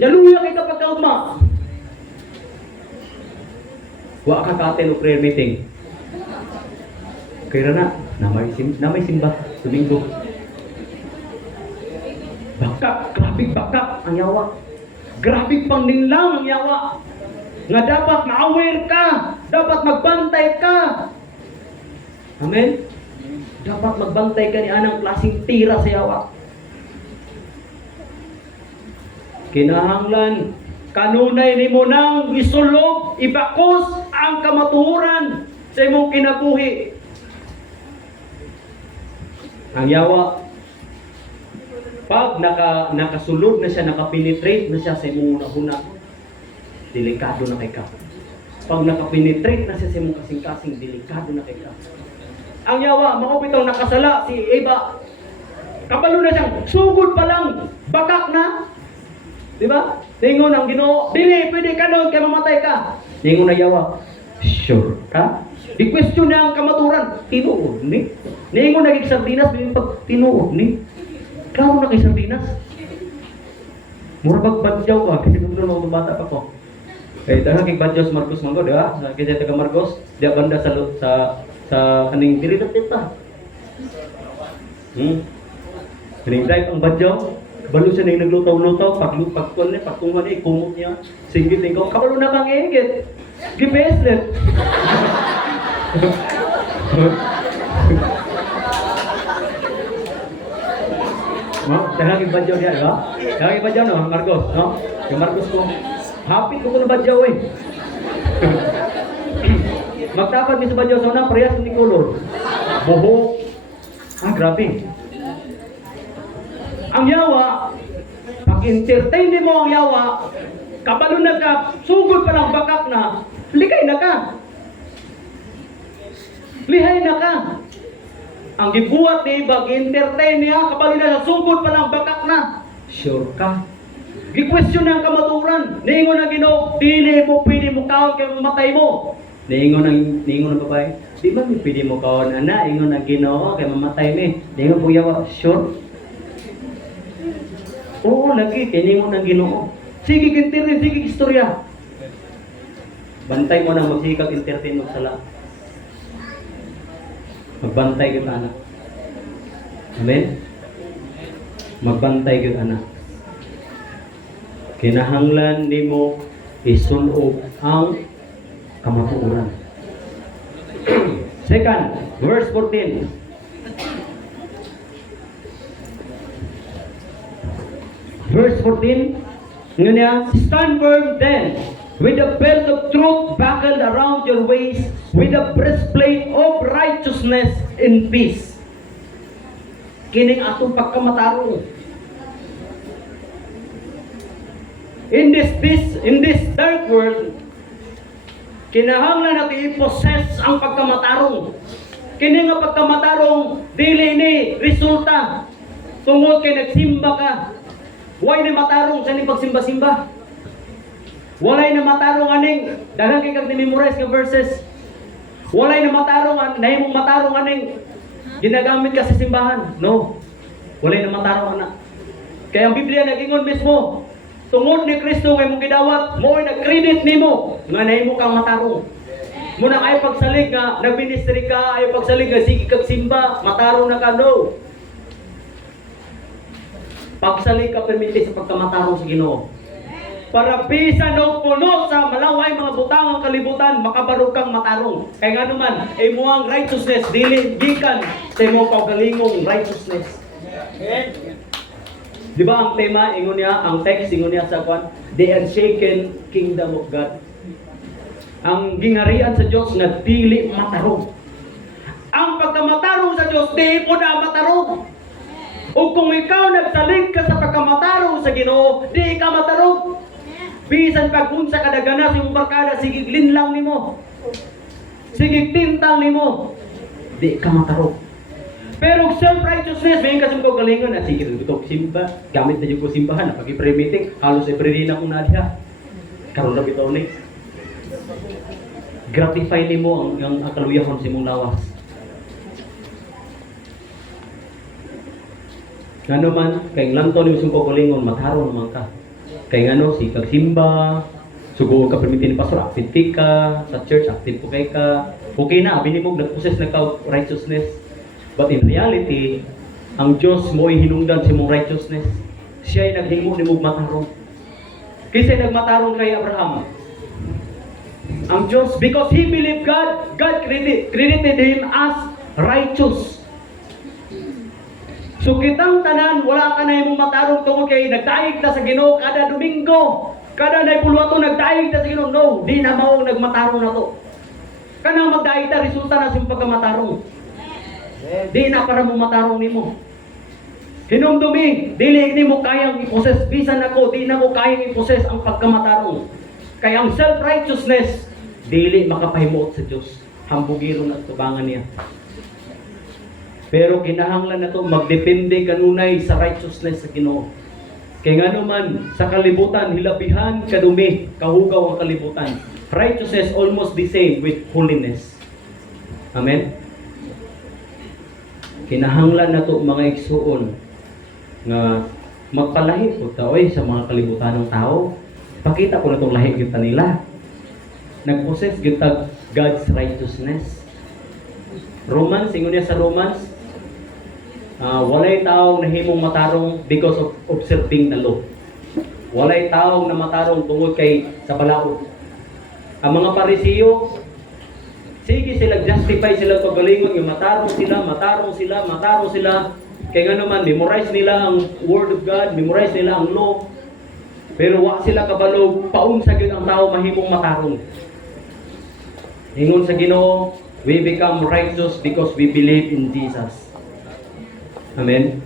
Yaluya kay kapag kaugma. Wa ka ka-attend og prayer meeting. Kaya na may simba Domingo. Bakak, grabe bakak ang yawa. Grabe pang ninlang ang yawa. Nga dapat ma-aware ka. Dapat magbantay ka. Amen? Dapat magbantay ka ni anang klaseng tira sa yawa. Kinahanglan, kanunay ni mo nang isulog, ibakos ang kamatuoran sa imong kinabuhi. Ang yawa, pag nakasulod na siya, nakapenetrate na siya sa imong una-una, delikado na kay ka. Pag nakapenetrate na siya sa imong kasing-kasing, delikado na kay ka. Ang yawa, makupitaw nakasala si Eva. Kabalo na siyang, sugod pa lang, bakak na. Diba? Ningon ang Ginoo, dili, pwede ka doon, kaya mamatay ka. Ningon na yawa, sure ka? Di question niya ang kamaturan, tinuod ni. Ningon na kay sardinas, pag tinuod ni. Klaro na kay sardinas. Mura badyaw ka, kasi kung doon bata pa ko. Eh, dahil kay badyaw sa Marcos Mango, diba? Kasi taga Marcos, diya banda sa kaning dili na tita. Kaning drive ang badyaw, Balo siya na yung naglutaw-lutaw, pagkuhan niya, pagtungan niya, kumot niya, singgit ikaw, kabalo na kang igit. Gibeslet. No? Dalang ibadyaw niya, di ba? Dalang ibadyaw, no? Ang Marcos, no? Yung Marcos ko, hapit ko na badyaw eh. Magtapat ni sa badyaw sa una, parehas ni color. Buhok. Ah, grabe. Ang yawa, pag-entertain mo ang yawa, kabalo na ka, sugod pa ng bakak na, ligay na ka. Lihay na ka. Ang gibuhat ni pag-entertain niya, kabalo na sa sugod pa ng bakak na, sure ka. Gi-question ang kamaturan. Niingon ang Ginoo, dili mo pwede mo kaon kay mamatay mo. Niingon ang babae, di ba mo pwede mo kaon ana, ingon ang Ginoo kay mamatay mi. Niingon po yawa, sure. Oo, lagi, kiningon ng Ginoo. Sige, kintirin, sige, istorya. Bantay mo na magsikag entertain mo sala. Magbantay kita, anak. Amen? Magbantay kita, anak. Kinahanglan nimo isunog ang kamatuoran. Second, verse 14. Verse 14, ngayon niya, stand firm then, with the belt of truth buckled around your waist, with the breastplate of righteousness in peace. Kining atong pagkamatarong. In this dark world, kinahanglan natin i-possess ang pagkamatarong. Kini nga pagkamatarong, dili ni resulta. Tungod kay nagsimba ka. Walay na matarong sa ning pagsimba-simba. Walay na matarong aning daghang kay kag memorize nga verses. Walay na matarong nahimong matarong aning ginagamit ka sa simbahan. No. Walay na matarong ana. Kaya ang Biblia nag-ingon mismo, tungod ni Kristo ngay mong gidawat, mo nag-credit nimo nga nahimo kang matarong. Muna kay pagsalig nga nagministry ka, ay pagsalig nga sige kag simba, matarong na ka, no. Pagsalig ka permiti sa pagkamatarong sa Ginoo. Para bisan og puno sa malaway mga butang ang kalibutan, makabarog kang matarong. Kaya nga naman, imuang righteousness, dili gikan sa imong kaugalingong righteousness. Di ba ang tema, ingon niya, ang text, ingon niya sa kwan, the unshaken kingdom of God. Ang gingharian sa Diyos na dili matarong. Ang pagkamatarong sa Diyos, di po na matarong. O kung ikaw nagsalig ka sa pagkamatarong sa Ginoo, di ka matarong. Bisan pag unsa kadagana sa imong barkada, sige linlang nimo. Sige tintang nimo. Di ka matarong. Pero self-righteousness, may kasing ko galingon na sige ito simba, gamit na yung ko simbahan, pag-i-pray meeting, halos every day na akong nadiha. Karon na bitaw ni. Gratify nimo ang kaluyahon sa imong lawas. Ngano man, kay lanton yung sumpo kulingon, mataro naman ka. Kay ngano, si kagsimba, sugo ka permitin ni pastor, active ka, sa church, active po kay ka. Okay na, binimog, nag-possess na ka righteousness. But in reality, ang Diyos mo ay hinungdan sa mong righteousness. Siya ay naghimo ni mong matarong. Kasi nagmatarong kay Abraham. Ang Diyos, because he believed God, God credited him as righteous. So kitang tanan, wala ka na imong matarong tungod kay nagdaig ta sa Ginoo kada Domingo. Kada naipulwato nagdaig ta sa Ginoo. No, di na mao nagmatarong na to. Kanang magdaig ta resulta na sa pagkamatarong. Di na para mo matarong nimo. Hinumdumi, dili nimo kayang i-possess bisan ako, di na mo kayang i-possess ang pagkamatarong. Kaya ang self-righteousness dili makapahimuot sa Dios. Hambugiro na tubangan niya. Pero kinahanglan na ito magdepende kanunay sa righteousness sa Ginoo. Kaya nga naman, sa kalibutan, hilabihan, kadumi, kahugaw ang kalibutan. Righteousness almost the same with holiness. Amen? Kinahanglan na ito mga igsuon nga magpalahi po taoy sa mga kalibutan ng tao. Pakita ko na itong lahi kita nila. Nag-possess kita God's righteousness. Romans, ingon niya sa Romans, walay taong nahimong matarong because of observing the law. Walay taong na matarong tungod kay sa balaod. Ang mga Parisiyo, sige sila, justify sila pagalingon, yung matarong sila. Kaya nga naman, memorize nila ang Word of God, memorize nila ang law. Pero wa sila kabalo, paunsa gyud ang tao mahimong matarong. Ingon sa Ginoo, we become righteous because we believe in Jesus. Amen.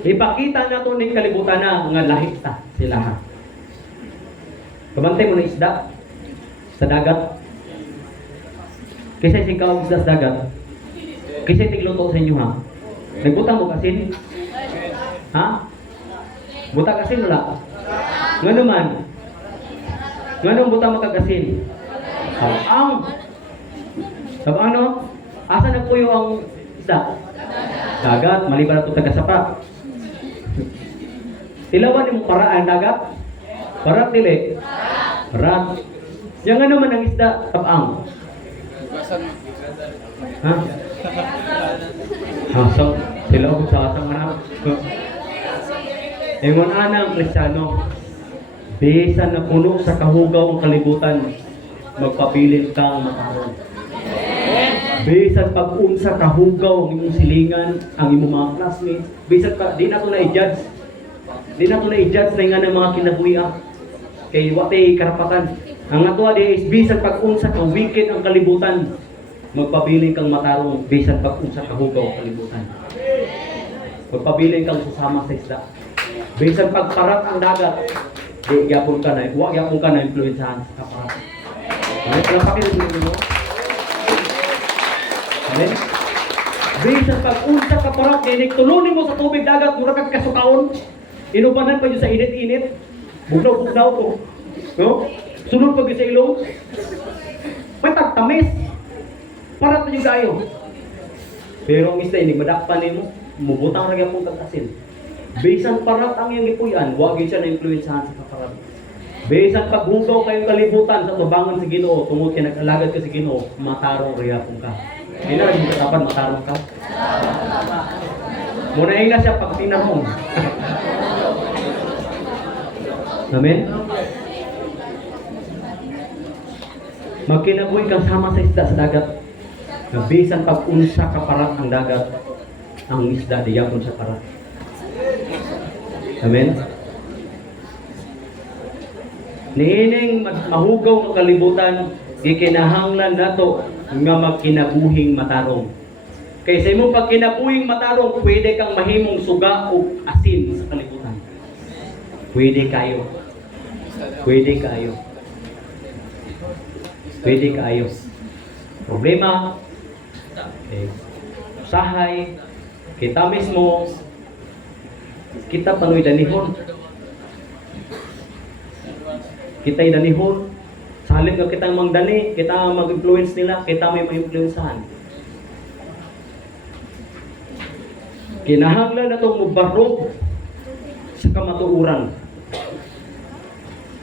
Ipakita nato ning kalibutan na nga lahi ta sila ha. Kabantay mo na isda sa dagat. Kasi sikaw isda sa dagat. Kasi tigluto sa inyo ha. Nagbutang mo kasin? Ha? Buta kasin wala? Nga naman. Nga naman butang mo kagasin. Ang ano? Asa na po yung isda? Dagat, maliban na ito taga-sapa. Ilawan mo para ang dagat? Parat dili? Parat. Yan nga naman ang isda, tabang. Ha? Hasang, sila ako sa asang marami. Ingon anang Kristiyano, bisan na puno sa kahugaw ang kalibutan, magpabilin kang matarong. Bisan pag-unsa kahugaw ang imong silingan, ang imong mga classmates, bisan pa, di na ito na-i-judge. Di na ito na-i-judge na nga ng mga kinabuhi kay watay karapatan. Ang ato di is bisan pag-unsa ka wicked ang kalibutan, magpabiling kang matarong bisan pag-unsa kahugaw ang kalibutan. Magpabiling kang susama sa isda. Bisan pagparat ang dagat, di gyapon ka na, wa gyapon ka na influensahan sa kaparat. Ano pala pakiramdam mo? Amen. Bisan pag-unsa kaparat kay nagtulunin mo sa tubig dagat, mura ka kasukaon. Inubanan pa yun sa init-init. Bugnaw-bugnaw ko. No? Sunod pag sa ilong. May tagtamis. Parat na yung gayo. Pero ang isda, hindi madakpan mo. Mubutang ragyan mong kagasin. Bisan parat ang iyong ipuyan, huwag siya na-influensahan sa kaparat. Bisan paghugaw kayong kalibutan sa tubangan sa Ginoo, tungod kay nag-alagad ka sa Ginoo, matarong riyapong ka. Hindi na rin katapan, matarong ka. Munahin na siya pag tinamong. Amen? Magkinabuhi kang sama sa isda sa dagat. Bisan pag-unsa kaparat ang dagat, ang isda diyapon sa parat. Amen? Niining mahugaw ng kalibutan, gikinahanglan nato nga magkinabuhing matarong. Kay sa imong pagkinabuhing matarong, pwede kang mahimong suga o asin sa kalibutan. Pwede kayo. Pwede kayo. Pwede kayo. Problema, usahay, kita mismo, kita panoy danihon. Kita'y danihon. Sa halip nga kitang mangdani, kita mag-influence nila, kita may ma-influensahan. Kinahanglan na itong mubarog sa kamatuuran.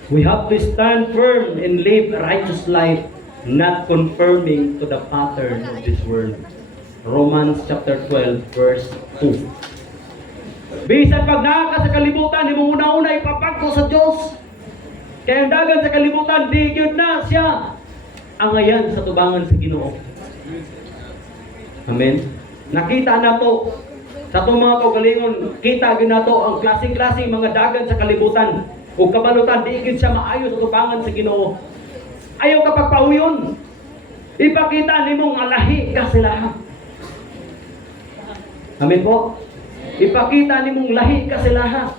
We have to stand firm and live a righteous life, not conforming to the pattern of this world. Romans chapter 12, verse 2. Bisan pag nakaka sa kalibutan, imong una-una ipapagko sa Diyos. Kaya ang dagan sa kalibutan, di yun na siya ang ayan sa tubangan sa Ginoo. Amen? Nakita na to sa itong mga kaugalingon, kita yun na to ang klaseng-klaseng mga dagan sa kalibutan. O kabalutan, di yun siya maayo sa tubangan sa Ginoo. Ayaw ka pagpahuyon. Ipakita ni mong alahi ka sila. Amen po? Ipakita ni mong lahi ka sila.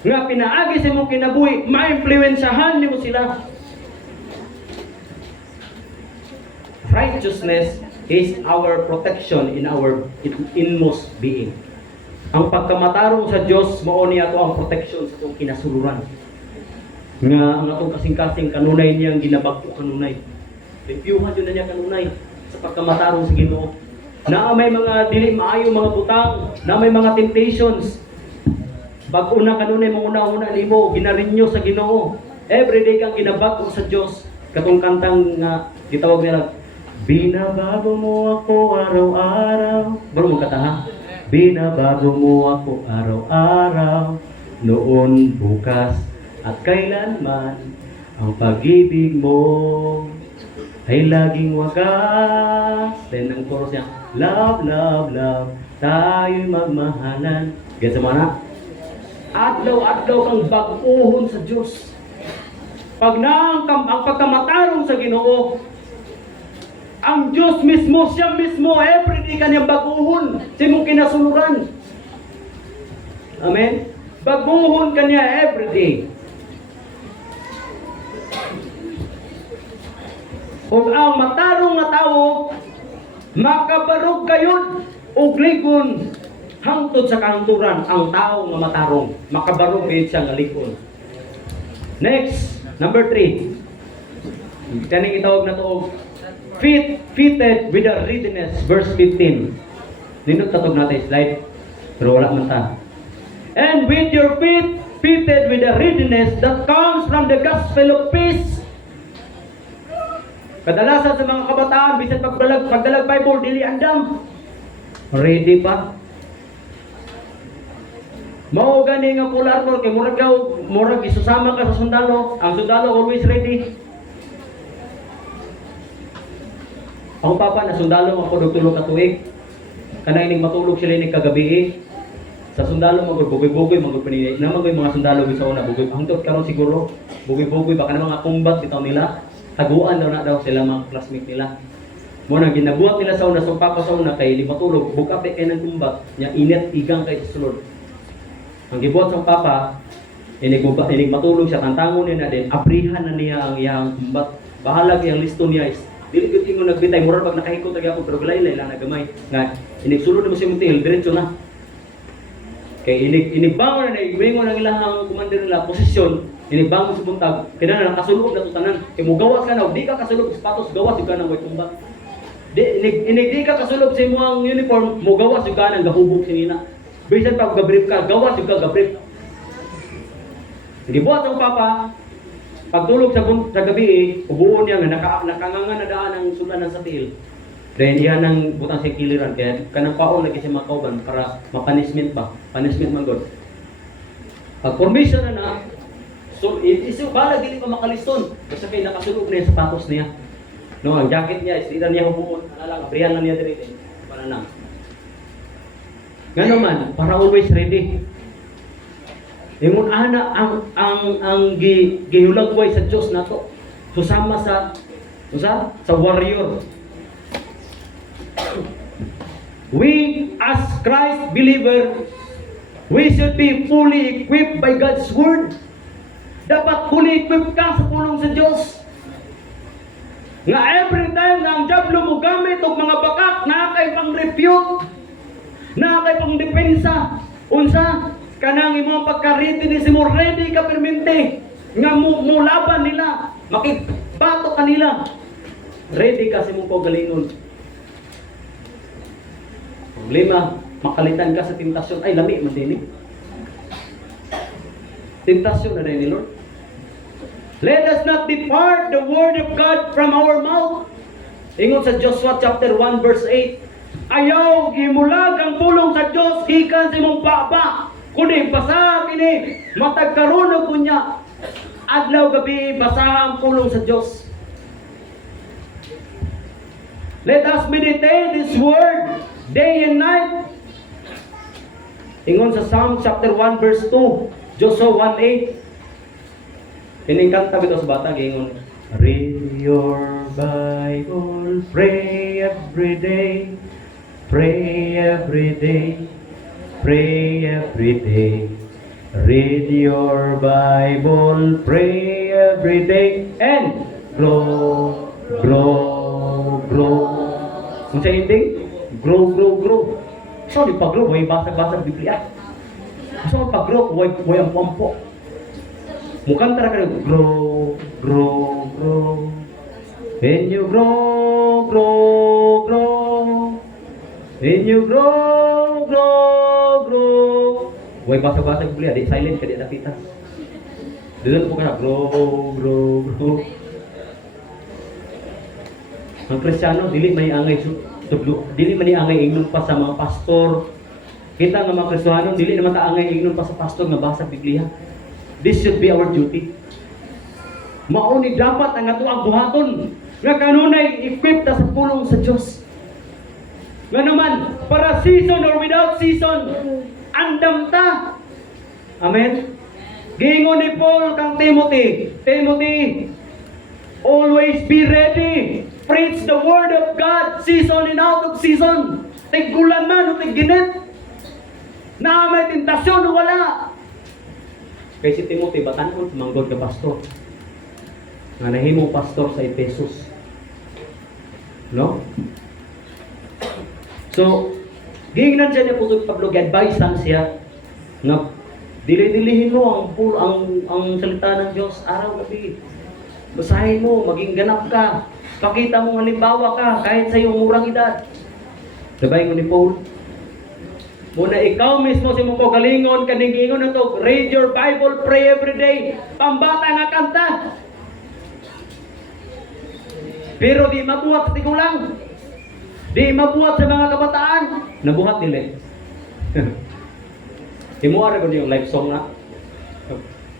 Nga pinaagi sa mong kinabuhi, ma-influensyahan ni mo sila. Righteousness is our protection in our inmost being. Ang pagkamatarong sa Diyos, mao niya ito ang protection sa itong kinasuluran. Nga ang atong kasing-kasing kanunay niyang ginabagto kanunay. Reviewan yun na niya kanunay sa pagkamatarong sa Ginoo. Na may mga dili maayo mga butang, na may mga temptations. Pag una kanunay mong una-una nimo ginarinyo sa Ginoo. Everyday kang ginabagto sa Diyos. Katong kantang nga gitawag nila, binabago mo ako araw-araw. Baro mo kata ha? Binabago mo ako araw-araw, noon, bukas, at kailanman. Ang pag-ibig mo ay laging wagas. Then ang chorus niya, love, love, love, tayo'y magmahalan. Gets mo na? Adlaw-adlaw kang baguhon sa Diyos. Pag na ang pagkamatarong sa Ginoo, ang Diyos mismo, siya mismo, everyday kanyang baguhon sa imong kinasuluran. Amen? Baguhon kanya everyday. Ug ang matarong nga tawo makabarog kayod ug ligon hangtod sa kahangturan. Ang tao nga matarong makabarog gayud siya nga ligon. Next, number 3. Kaning itawag na to fitted with a readiness, verse 15. Nindot tatog natin slide pero wala man ta. And with your feet fitted with a readiness that comes from the gospel of peace. Kadalasan sa mga kabataan, bisan pagdalag Bible, dili andam. Ready pa? Mao gani nga full armor kay murag isusama ka sa sundalo. Ang sundalo always ready. Ang papa na sundalo ako tulog ka tuig. Kanang ining matulog sila ining kagabi. Sa sundalo magbugoy-bugoy magpaninay. Naman mga sundalo sa una bugoy. Hangtod karon siguro bugoy-bugoy baka na mga combat bitaw nila. Taguan daw na daw sila mga classmate nila. Mo nang ginabuhat nila sa una sa papa sa una kay di matulog buka pa kay nang kumbat nya init igang kay sulod. Ang gibuhat sa papa inig matulog siya tantangon niya na din aprihan na niya ang iyang kumbat. Bahala gyang listo niya is dili gyud ingon nagbitay mura pag nakahikot agi ako pero laylay lang nagamay nga inig sulod mo si muntil diretso na. Kay inigbangon na imingon ang ilahang commander nila posisyon. Inigbangon sa buntag, kinahanglan nakasulog na to tanan. Kay mo gawas ka na, di ka kasulog sa sapatos, gawas yung ka ng white combat. Di ka kasulog sa imong uniform, mo gawas yung ka ng gahubog sinina. Bisan pag gabrief ka, gawas yung ka gabrief. Gibuhat ang papa, pagtulog sa gabi, ubuon niya nga nakanganga na daan ang sulanan sa tiil. Then iyan ang butang sa kiliran, kaya kanang paon lagi siya makauban para mapanisment ba? Punishment man god. Pag formation na so, isu bala dili pa makaliston. Basta kay nakasulog na yung sapatos niya. No, ang jacket niya, istira niya hubuon. Ala lang, abrihan lang niya diri. Para na. Nga naman, para always ready. Ingon ana ang gihulagway sa Dios nato. Susama sa warrior. We as Christ believer, we should be fully equipped by God's word. Dapat fully equipped ka sa pulong sa Diyos. Nga every time na ang diablo mo gamit og mga bakak na kay pang-refute, na kay pang-depensa, unsa kanang imong pagka-ready ni mo ready ka permente nga mo laban nila, makibato ka nila. Ready ka sa imong kaugalingon. Problema, makalitan ka sa tentasyon. Ay, lami man din. Tentasyon na rin ni Lord. Let us not depart the word of God from our mouth. Ingon sa Joshua chapter 1 verse 8. Ayaw gimulag ang pulong sa Dios gikan sa imong baba. Kundi basa kini matag karon og kunya. Adlaw gabi basa ang pulong sa Dios. Let us meditate this word day and night. Ingon sa Psalm chapter 1 verse 2, Joshua 1:8. Kining kanta bitaw sa bata gingon, read your Bible, pray every day, pray every day, pray every day. Read your Bible, pray every day, and grow, grow, grow. Kung sa ending, grow, grow, grow. So, di pag-grow, huwag basag-basag Biblia. So, pag-grow, huwag ang pampo. Mukhang tara ka na, grow, grow, grow. When you grow, grow, grow. When you grow, grow, grow. Huwag basag-basag Biblia, di silent ka, di nakita. Doon po ka na, grow, grow, grow. Ang Kristiyano, dili may angay dili man angay ingnon pa sa mga pastor, Kita nga mga Kristohanon, dili naman ta angay ignon pa sa pastor nga basa Biblia. This should be our duty. Mao ni dapat ang ato ang buhaton nga kanunay equip ta sa pulong sa Dios. Nga naman, para season or without season, andam ta. Amen. Giingon ni Paul kang Timothy, Timothy, always be ready. Preach the word of God, season and out of season. Tigulan man o tiginit. Na may tentasyon o wala. Kay si Timothy, batanon, manggod ka pastor. Nga nahimong pastor sa Ephesus. No? So, gingnan siya niya po sa Pablo, advice-an siya na dili-dilihin mo ang salita ng Diyos araw-gabi. Basahin mo, maging ganap ka. Pakita mo halimbawa ka kahit sa iyong murang edad. Sabay ko ni Paul, muna ikaw mismo si mong kagalingon, kaningingon na to, read your Bible, pray every day, pambata nga kanta. Pero di mabuhat sa tigulang. Di mabuhat sa mga kabataan. Nabuhat nila. Imuara ko yung live song na.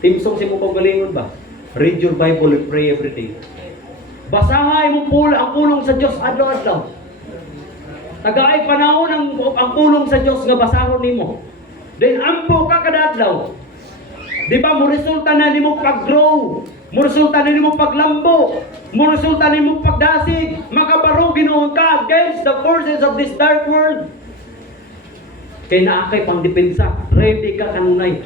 Team song si mong kagalingon ba? Read your Bible and pray every day. Basahay mo ang pulong sa Diyos adlaw-adlaw. Tagaay panahon ang pulong sa Diyos nga basahon nimo. Then ampo ka kada adlaw. Di ba mo resulta na nimo pag-grow, mo resulta na nimo paglambo, mo resulta na nimo pagdasig, makabaro Ginoo ka against the forces of this dark world. Kay naa kay pangdepensa, ready ka kanunay.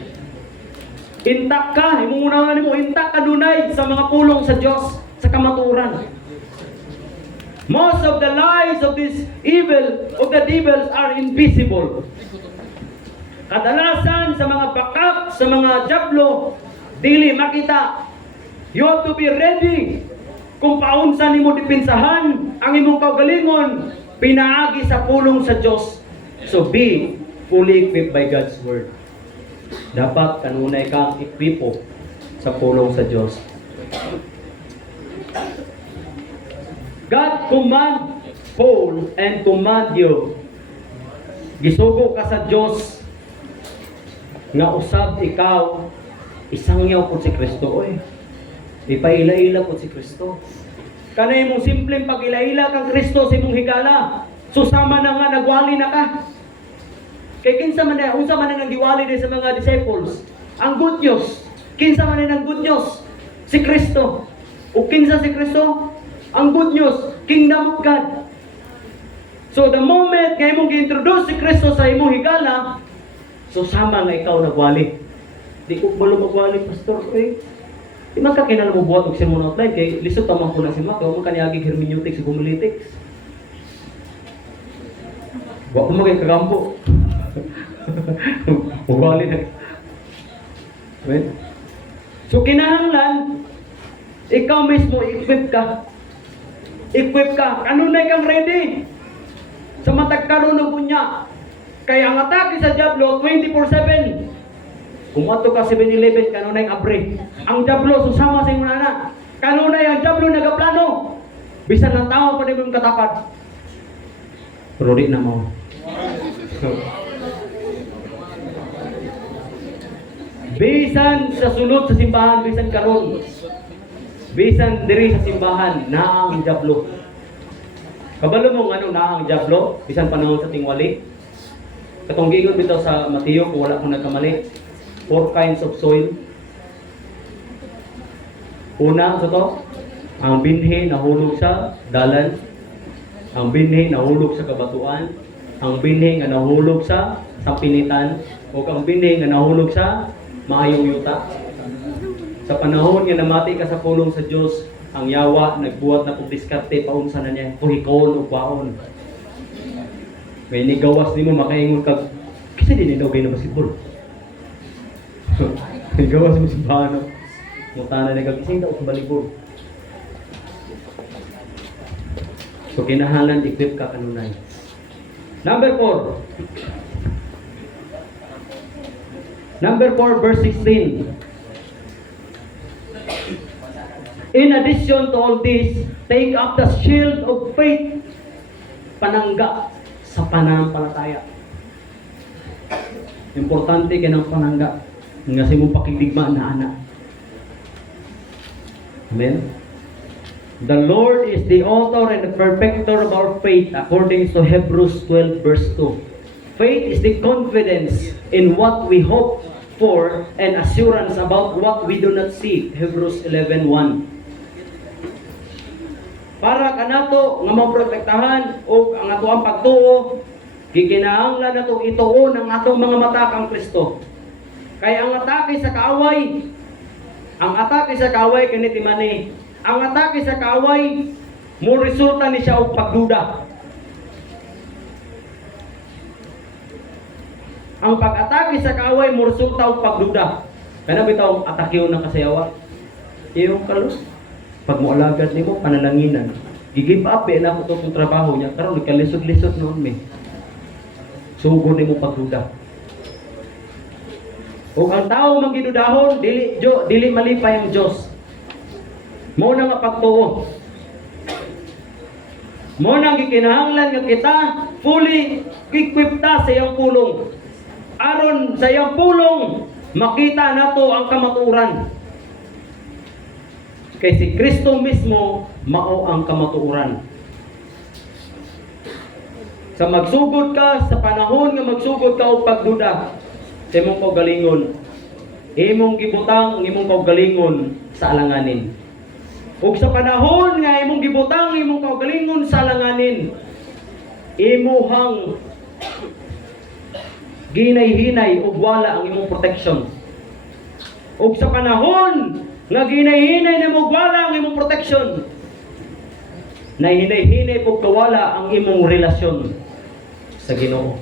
Intak ka, imong unahan nimo intak kanunay sa mga pulong sa Dios, sa kamaturan. Most of the lies of this evil, of the devils are invisible. Kadalasan sa mga bakak, sa mga jablo, dili makita. You have to be ready. Kung paunsa nimo depensahan ang imong kaugalingon, pinaagi sa pulong sa Dios. So be fully equipped by God's word. Dapat kanunay kang ekwipo sa pulong sa Diyos. God command Paul and command you. Gisugo ka sa Diyos nga usab ikaw isangyaw po si Kristo. Oy, ipaila-ila po si Kristo. Kanay mong simpleng pag-ila-ila kang Kristo sa imong higala. Susama na nga nagwali na ka. Kay kinsa man na, unsa man ang giwali din sa mga disciples. Ang good news, kinsa man ang good news, si Kristo. O kinsa si Kristo? Ang good news, kingdom of God. So the moment nga imong gi-introduce si Kristo sa imong higala, so sama nga ikaw nagwali. Di ko malo magwali, pastor. Di man ka kinala mo buhat og sermon outline kay lisod pa man ko na si Mac, o man kaniagi hermeneutics ug homiletics. Wa ko magay kagampo. Magwali na. Right? So kinahanglan ikaw mismo equip ka. Equip ka. Kanunay kang ready. Sa matag karon og bunya. Kaya ang atake sa Diablo 24/7. Kung ato ka 7-Eleven kanunay ang abre. Ang Diablo susama sa imong anak. Kanunay ang Diablo nagaplano. Bisan ang tao pa nimo katapat. Pero di na mo. Bisan sa sulod sa simbahan, bisan karon, bisan diri sa simbahan, naa ang Diablo. Kabalo mo ano naa ang Diablo, bisan panahon sa tingwali. Katong giingon bitaw sa Mateo kung wala ko nagkamali, 4 kinds of soil. Una, so to, ang binhi nahulog sa dalan, ang binhi nahulog sa kabatuan, ang binhi nga nahulog sa pinitan, o ang binhi nga nahulog sa maayong yuta. Sa panahon nga namati ka sa pulong sa Dios, ang yawa nagbuhat na kung diskarte paunsa na niya, kuhikon o kwaon. May nigawas nimo makaingon kag kasi din daw gay na basketball. Nigawas mo si Bano. Mutana na kag kising daw sa balibor. So kinahanglan equip ka kanunay. Number 4. Number 4, verse 16. In addition to all this, take up the shield of faith, panangga sa pananampalataya. Importante kinang panangga nga si mong pakidigma na anak. Amen. The Lord is the author and the perfecter of our faith according to Hebrews 12 verse 2. Faith is the confidence in what we hope for and assurance about what we do not see. Hebrews 11:1. Para kanato nga maprotektahan o ang ato ang pagtuo, gikinahanglan nato ituon ang atong mga mata kang Kristo. Kay ang atake sa kaaway kaniti mani. Ang atake sa kaaway mo resulta ni siya og pagduda. Ang pag-atake sa kaaway mo resulta og pagduda. Kana bitaw atakyon ng kasayawa. Iyong kalos. Pag mo alagad nimo panalanginan. Gigib up na ko tong trabaho niya karon nagkalisod-lisod noon mi. Sugo nimo pagduda. O ang tao magidudahon dili malipay ang Dios. Mo na nga pagtuo. Mo na gikinahanglan nga kita fully equipped sa iyang pulong. Aron sa iyang pulong makita nato ang kamatuoran. Kay si Kristo mismo mao ang kamatuoran. Sa magsugod ka sa panahon nga magsugod ka og pagduda, sa imong kaugalingon, imong gibutang imong kaugalingon sa alanganin. Ug sa panahon nga imong gibutang imong kaugalingon sa alanganin, imuhang ginay-hinay ug wala ang imong protection. Ug sa panahon nga ginay-hinay nimo wala ang imong protection, nahinay-hinay pug kawala ang imong relasyon sa Ginoo.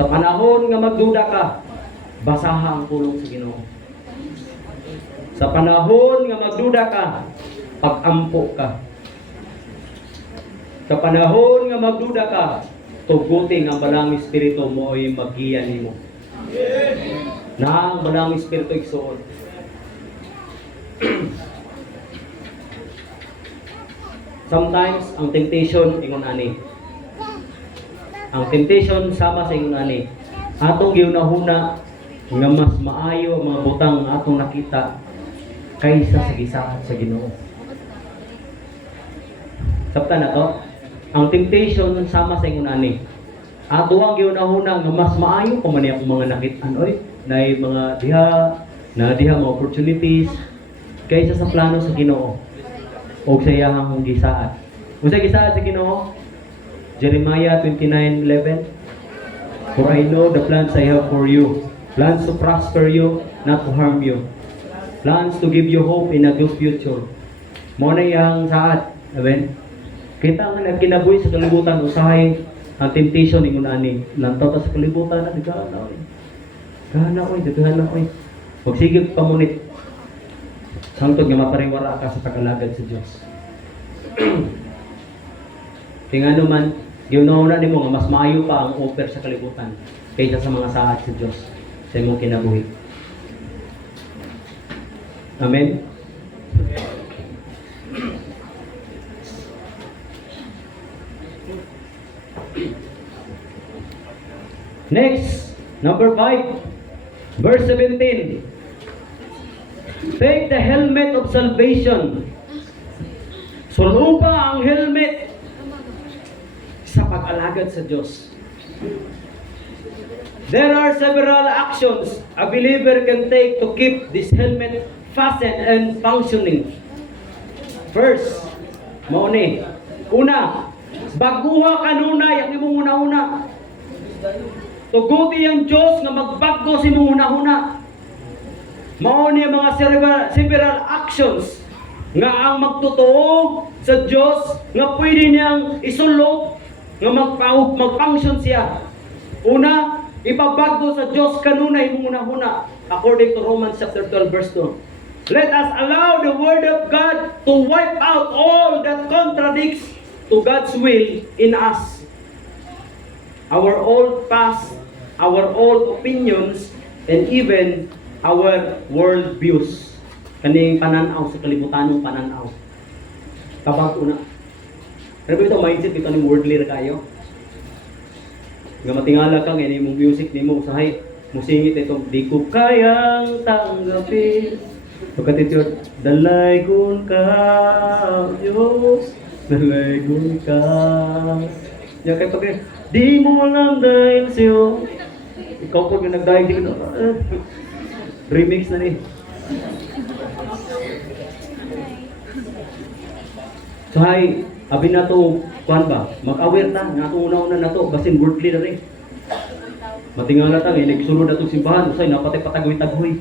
Sa panahon nga magduda ka, basaha ang pulong sa Ginoo. Sa panahon nga magduda ka, pag-ampo ka. Sa panahon nga magduda ka, tuguting ang balang espiritu mo ay magiyan nimo. Na ang balang espiritu igsuon. Sometimes ang temptation ingon ani. Ang temptation sama sa ingon ani. Atong giunahuna nga mas maayo ang mga butang nga atong nakita kaysa sa gisaad sa Ginoo. Sabta na to, ang temptation sama sa ingon ani. Ato ang giunahuna nga mas maayo pa man akong mga nakit-an oy, nay mga diha mga opportunities kaysa sa plano sa Ginoo o sa iyang gisaad. Unsa gisaad sa Ginoo? Jeremiah 29:11. For I know the plans I have for you, plans to prosper you, not to harm you, plans to give you hope in a good future. Mo na iyang saad. Amen. Kita nga nagkinabuhi sa kalibutan usahay ang temptation ingon ani. Lantaw ta sa kalibutan na digana oy. Gana oy. Ug sige pamunit. Hangtod nga mapariwara ka sa pag-alagad sa Dios. Kaya nga naman, giunahuna nimo nga mas maayo pa ang offer sa kalibutan kaysa sa mga saad sa Dios sa imong kinabuhi. Amen. Next, number 5, verse 17. Take the helmet of salvation. Suluba ang helmet sa pag-alagad sa Diyos. There are several actions a believer can take to keep this helmet fastened and functioning. First, mauni. Una, baguha kanunay ang imong una-una. Tuguti ang Diyos nga magbago si imong una-una. Mauni ang mga several actions nga ang magtotoo sa Diyos nga pwede niyang isulog nga mag-function siya. Una, ipabago sa Diyos kanunay imong una-una according to Romans chapter 12 verse 2. Let us allow the Word of God to wipe out all that contradicts to God's will in us. Our old past, our old opinions, and even our world views. Kaning pananaw sa kalibutanong pananaw. Kapag una. Pero ito, mindset ito ng worldly kayo. Nga matingala kang ini mong music nimo usahay musingit itong di ko kayang tanggapin. Pagkatitiyot, dalaygon ka, Diyos, dalaygon ka. Yan kay pag di mo lang dahil sa'yo. Ikaw po yung nagdahil, di ko na, remix na ni. So hay, abi na to, kuhan ba, mag-aware ta, nga itong una-una na to, basin worldly na rin. Matingala ta, nagsunod na itong simbahan, usay, napatay patagoy-tagoy.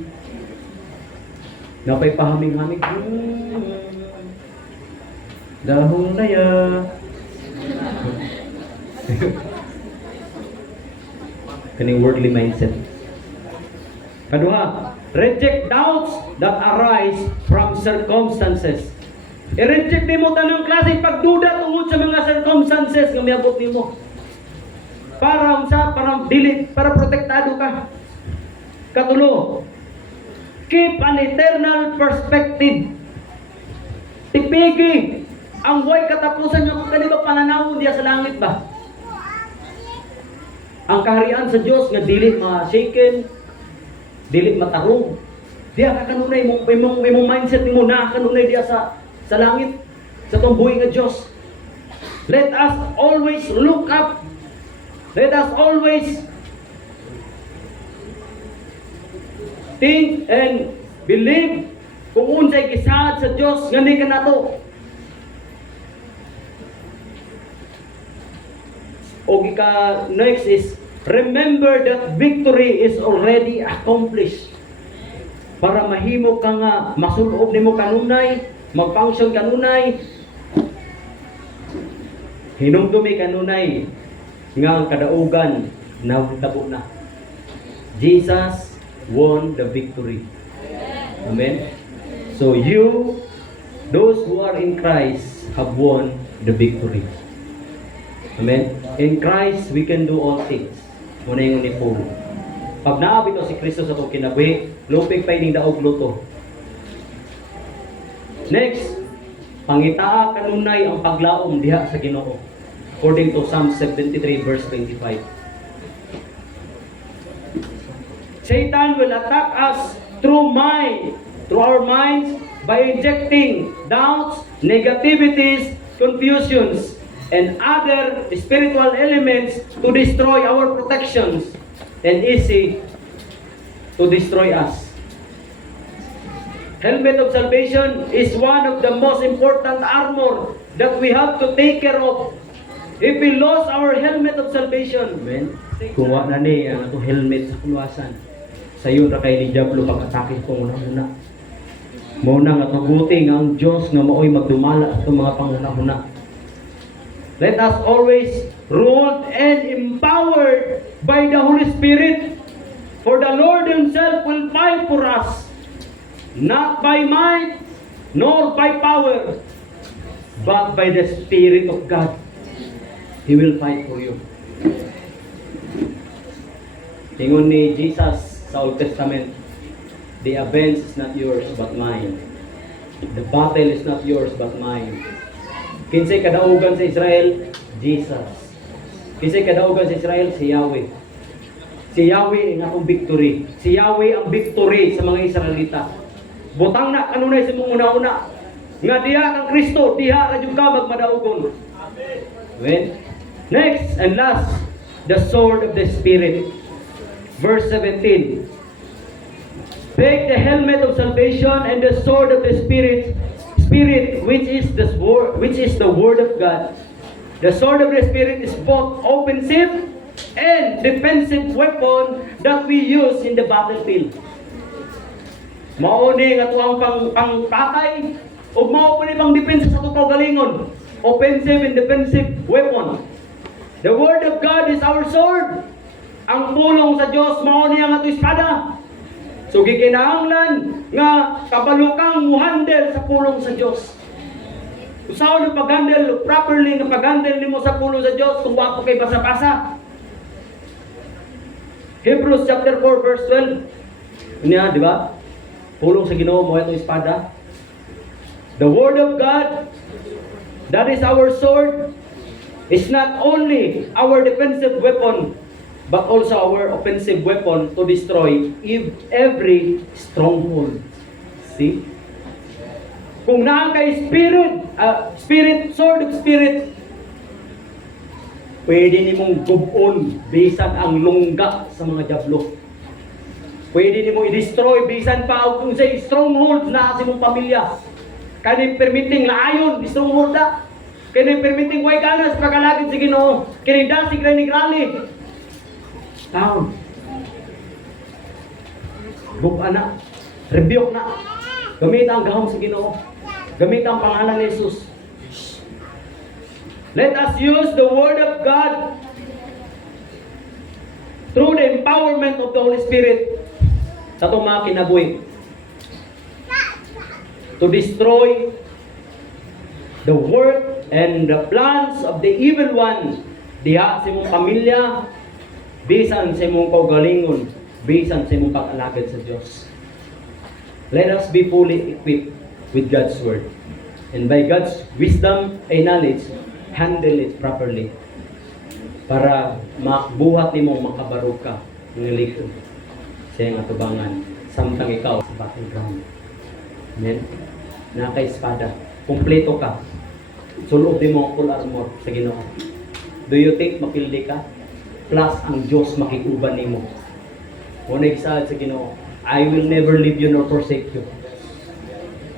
Napay pahaming-haming. Dahong laya. Kaning worldly mindset. Kaduha, reject doubts that arise from circumstances. I-reject nimo tanang klase pagduda tungod sa mga circumstances nga miabot nimo. Para unsa, para dili, para protektado ka. Katulo, keep an eternal perspective. Tipigi ang way katapusan nga kung kanino pananawon diya sa langit ba? Ang kaharian sa Dios nga dili ma-shaken, dili matarong. Diya ka kanunay imong mindset nimo na kanunay diya sa langit, sa tong buhi nga Dios. Let us always look up. Let us always think and believe kung unsay gisaad sa Dios nga ni kanato. O ika next is remember that victory is already accomplished. Para mahimo ka nga masulob nimo kanunay, mag-function kanunay, hinumdumi kanunay nga ang kadaugan nahitabo na. Jesus won the victory. Amen. So you, those who are in Christ, have won the victory. Amen. In Christ, we can do all things. Muna yung uniform. Pag naabit o si Kristo sa itong kinabuhi, lupig pa ining daog luto. Next, pangitaa kanunay ang paglaom diha sa Ginoo. According to Psalm 73 verse 25. Satan will attack us through our minds by injecting doubts, negativities, confusions, and other spiritual elements to destroy our protections and easy to destroy us. Helmet of salvation is one of the most important armor that we have to take care of. If we lost our helmet of salvation, amen, kuha na ni ang itong helmet sa kuluwasan. Sa iyo ra kay ni Diablo pag-atake ko muna. Muna nga tuguting ang Diyos nga maoy magdumala sa mga pangunahuna. Let us always ruled and empowered by the Holy Spirit, for the Lord Himself will fight for us, not by might nor by power, but by the Spirit of God. He will fight for you. Tingon ni Jesus sa Old Testament, the offense is not yours but mine. The battle is not yours but mine. Kinsay kadaugan sa Israel? Jesus. Kinsay kadaugan sa Israel? Si Yahweh. Si Yahweh ang atong victory. Si Yahweh ang victory sa mga Israelita. Butang na kanunay sa mong una-una. Nga diha kang Kristo, diha ra jud ka magmadaugon. Amen. Next and last, the sword of the Spirit. Verse 17. Take the helmet of salvation and the sword of the Spirit, which is the word of God. The sword of the Spirit is both offensive and defensive weapon that we use in the battlefield. Mao ni nga tuang pangpatay ug mao pa ni pang depensa sa tukaw galingon. Offensive and defensive weapon. The word of God is our sword. Ang pulong sa Dios mao ni ang ato espada. So gikinahanglan nga kabalukang muhandle sa pulong sa Dios. Usaw ni paghandle properly nga paghandle nimo sa pulong sa Dios kung wapo kay basa-basa. Hebrews chapter 4 verse 12. Niya, di ba? Pulong sa Ginoo mo itong espada. The word of God, that is our sword, is not only our defensive weapon, but also our offensive weapon to destroy every stronghold. See? Kung naa kay spirit, sword of spirit, pwede nimong gubon bisan ang lungga sa mga diablo. Pwede nimong i-destroy bisan pa kung sa stronghold na sa imong pamilya. Kani permitting laayon stronghold da. Kani permitting way ganas pagkalagid sa Ginoo. Kani dasig ra ni grali. Down. Buka na. Rebuke na. Gamit ang gahom sa Ginoo. Gamit ang pangalan ni Jesus. Let us use the Word of God through the empowerment of the Holy Spirit sa itong mga kinabuhi to destroy the work and the plans of the evil one diha sa imong pamilya, bisan sa imong kaugalingon, bisan sa imong pag-alagad sa Dios. Let us be fully equipped with God's Word, and by God's wisdom and knowledge, handle it properly para makbuhat nimo makabaro ka ng likod sa iyong atubangan samtang ikaw sa battleground. Amen. Naka-espada, kumpleto ka, sulod din mo ang full armor sa Ginoo. Do you think mapildi ka? Plus ang Diyos makikuban nimo. Una isaad sa Ginoo, I will never leave you nor forsake you.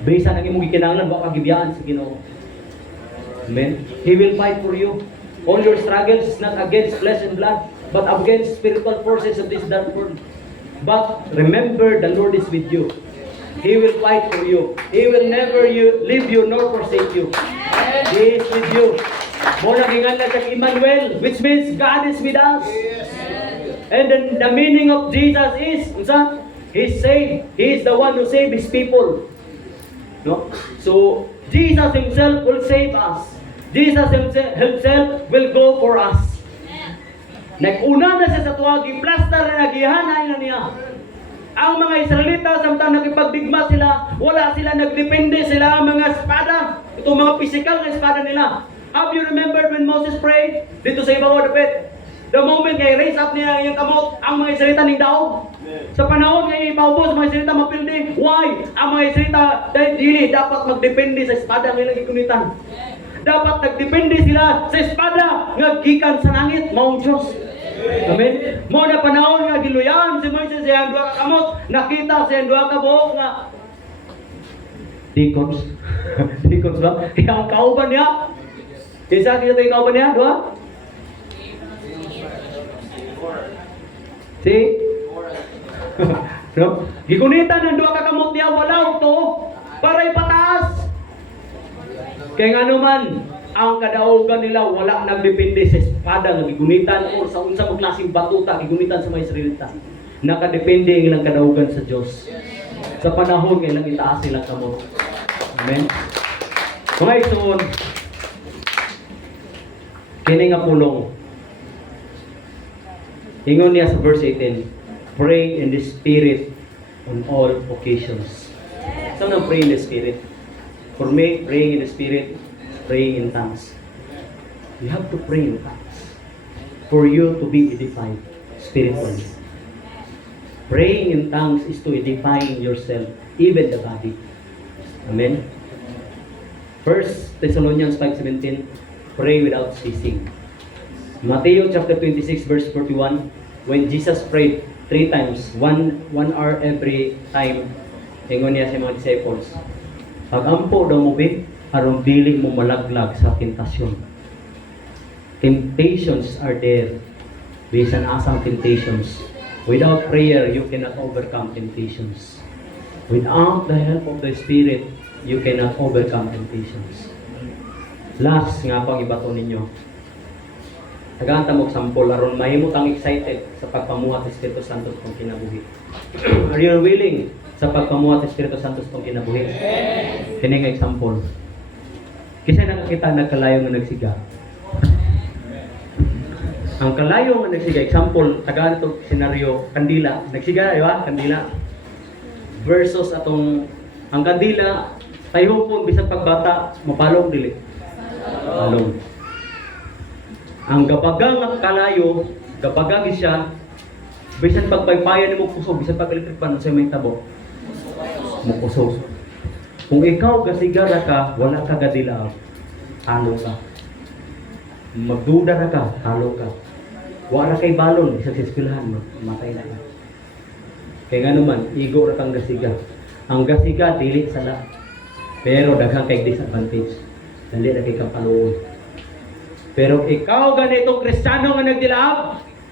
Bisan ang imong gikinahanglan, wa ka gibiyaan sa Ginoo. Amen. He will fight for you. All your struggles is not against flesh and blood, but against spiritual forces of this dark world. But remember, the Lord is with you. He will fight for you. He will never leave you nor forsake you. He is with you. Muna gingan na kang Emmanuel, which means God is with us. And then the meaning of Jesus is, He saved. He is the one who saved His people. No? So Jesus Himself will save us. Jesus Himself will go for us. Nag-una na siya sa tuwag, i-plaster na nagihanay na niya. Ang mga Israelita, samtang nakipagdigma sila, wala sila, nagdepende sila ang mga espada. Itong mga physical na espada nila. Have you remembered when Moses prayed? Dito sa ibabaw ng pit. The moment kay raise up niya yung kamot, ang mga Israelita ning daog. Sa panahon kay ipaubos, mga Israelita mapildi. Why? Ang mga Israelita, dili dapat magdepende sa espada ng ilang ikunitan. Dapat nagdepende sila sa espada nga gikan sa langit, maong Diyos. Amen. Mo na panahon nga giluyan si Moises sa duha ka kamot, nakita sa duha ka buhok nga deacons. Deacons ba? Kaya ang kauban niya. Kisa kita yung kauban niya, duha? See? No? Gikunitan ng duha ka kamot niya, wala to para ipataas. Kaya nga naman, ang kadaugan nila wala nagdepende sa espada nga gigunitan o sa unsa mo klaseng batuta gigunitan sa mga Israelita. Nakadepende ang ilang kadaugan sa Dios. Sa panahon nga ilang itaas silang kamot. Amen. Mga igsoon, kini nga pulong. Ingon niya sa verse 18, pray in the Spirit on all occasions. Saan ang pray in the Spirit? For me, praying in the Spirit, praying in tongues. You have to pray in tongues for you to be edified spiritually. Praying in tongues is to edify yourself, even the body. Amen. 1 Thessalonians 5:17, pray without ceasing. Matthew chapter 26 verse 41, when Jesus prayed 3 times, 1 hour every time, ingon niya sa mga disciples, pag-ampo daw mo be, aron dili mo malaglag sa tentasyon. Temptations are there. Bisan asang temptations. Without prayer, you cannot overcome temptations. Without the help of the Spirit, you cannot overcome temptations. Last nga pang ibato ninyo. Tagaanta mo sampol aron mahimot ang excited sa pagpamuhat sa Espiritu Santo kung kinabuhi. Are you willing sa pagpamuhat sa Espiritu Santo kung kinabuhi? Kini nga example. Kasi nakakita nagkalayo nga nagsiga. Ang kalayo nga nagsiga, example, tagaan itong senaryo, kandila. Nagsiga, di ba? Kandila. Versus atong, ang kandila, tayo po, bisang pagbata, mapalong dili. Palong. Ang gabagang at kalayo, Kapag siya, bisan pagpaypayan mo kusog, bisan pag-electric pan sa may tabo, mo kusog. Kung ikaw gasigara ka, wala ka gadilaw, talo ka. Magduda na ka, talo ka. Wala kay balon, isang sa eskwelahan mo, matay na ka. Kaya nga naman, igo ra kang gasiga. Ang gasiga, dili sala. Pero daghang kay disadvantage. Dali na kay kapaluon. Pero ikaw ganitong Kristiyano nga nagdilaab,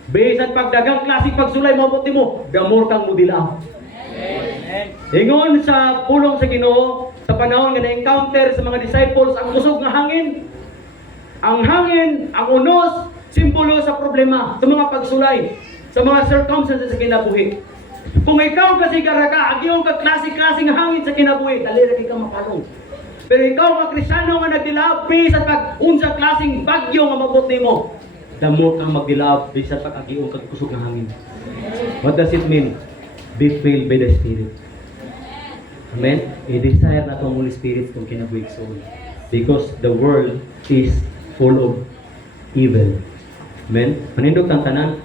bisan pagdagang klaseng pagsulay mabuti mo, gamor kang mo dilaab. Ingon sa pulong sa Ginoo, sa panahon nga na-encounter sa mga disciples ang kusog nga hangin. Ang hangin, ang unos, simbolo sa problema, sa mga pagsulay, sa mga circumstances sa kinabuhi. Kung ikaw kasi ka, agiyong ka-klase-klase nga hangin sa kinabuhi, dali ra kay ka mapalong. Pero ikaw nga Kristiyano nga nagdilaab, bisan pag unsa klaseng bagyo nga mabuti mo, damo kang magdilaab bisan pag agiyong kag-kusog nga hangin. What does it mean? Be filled by the Spirit. Amen? I-desire na itong Holy Spirit kung kinabuhi soul. Because the world is full of evil. Amen? Manindog tang tanan,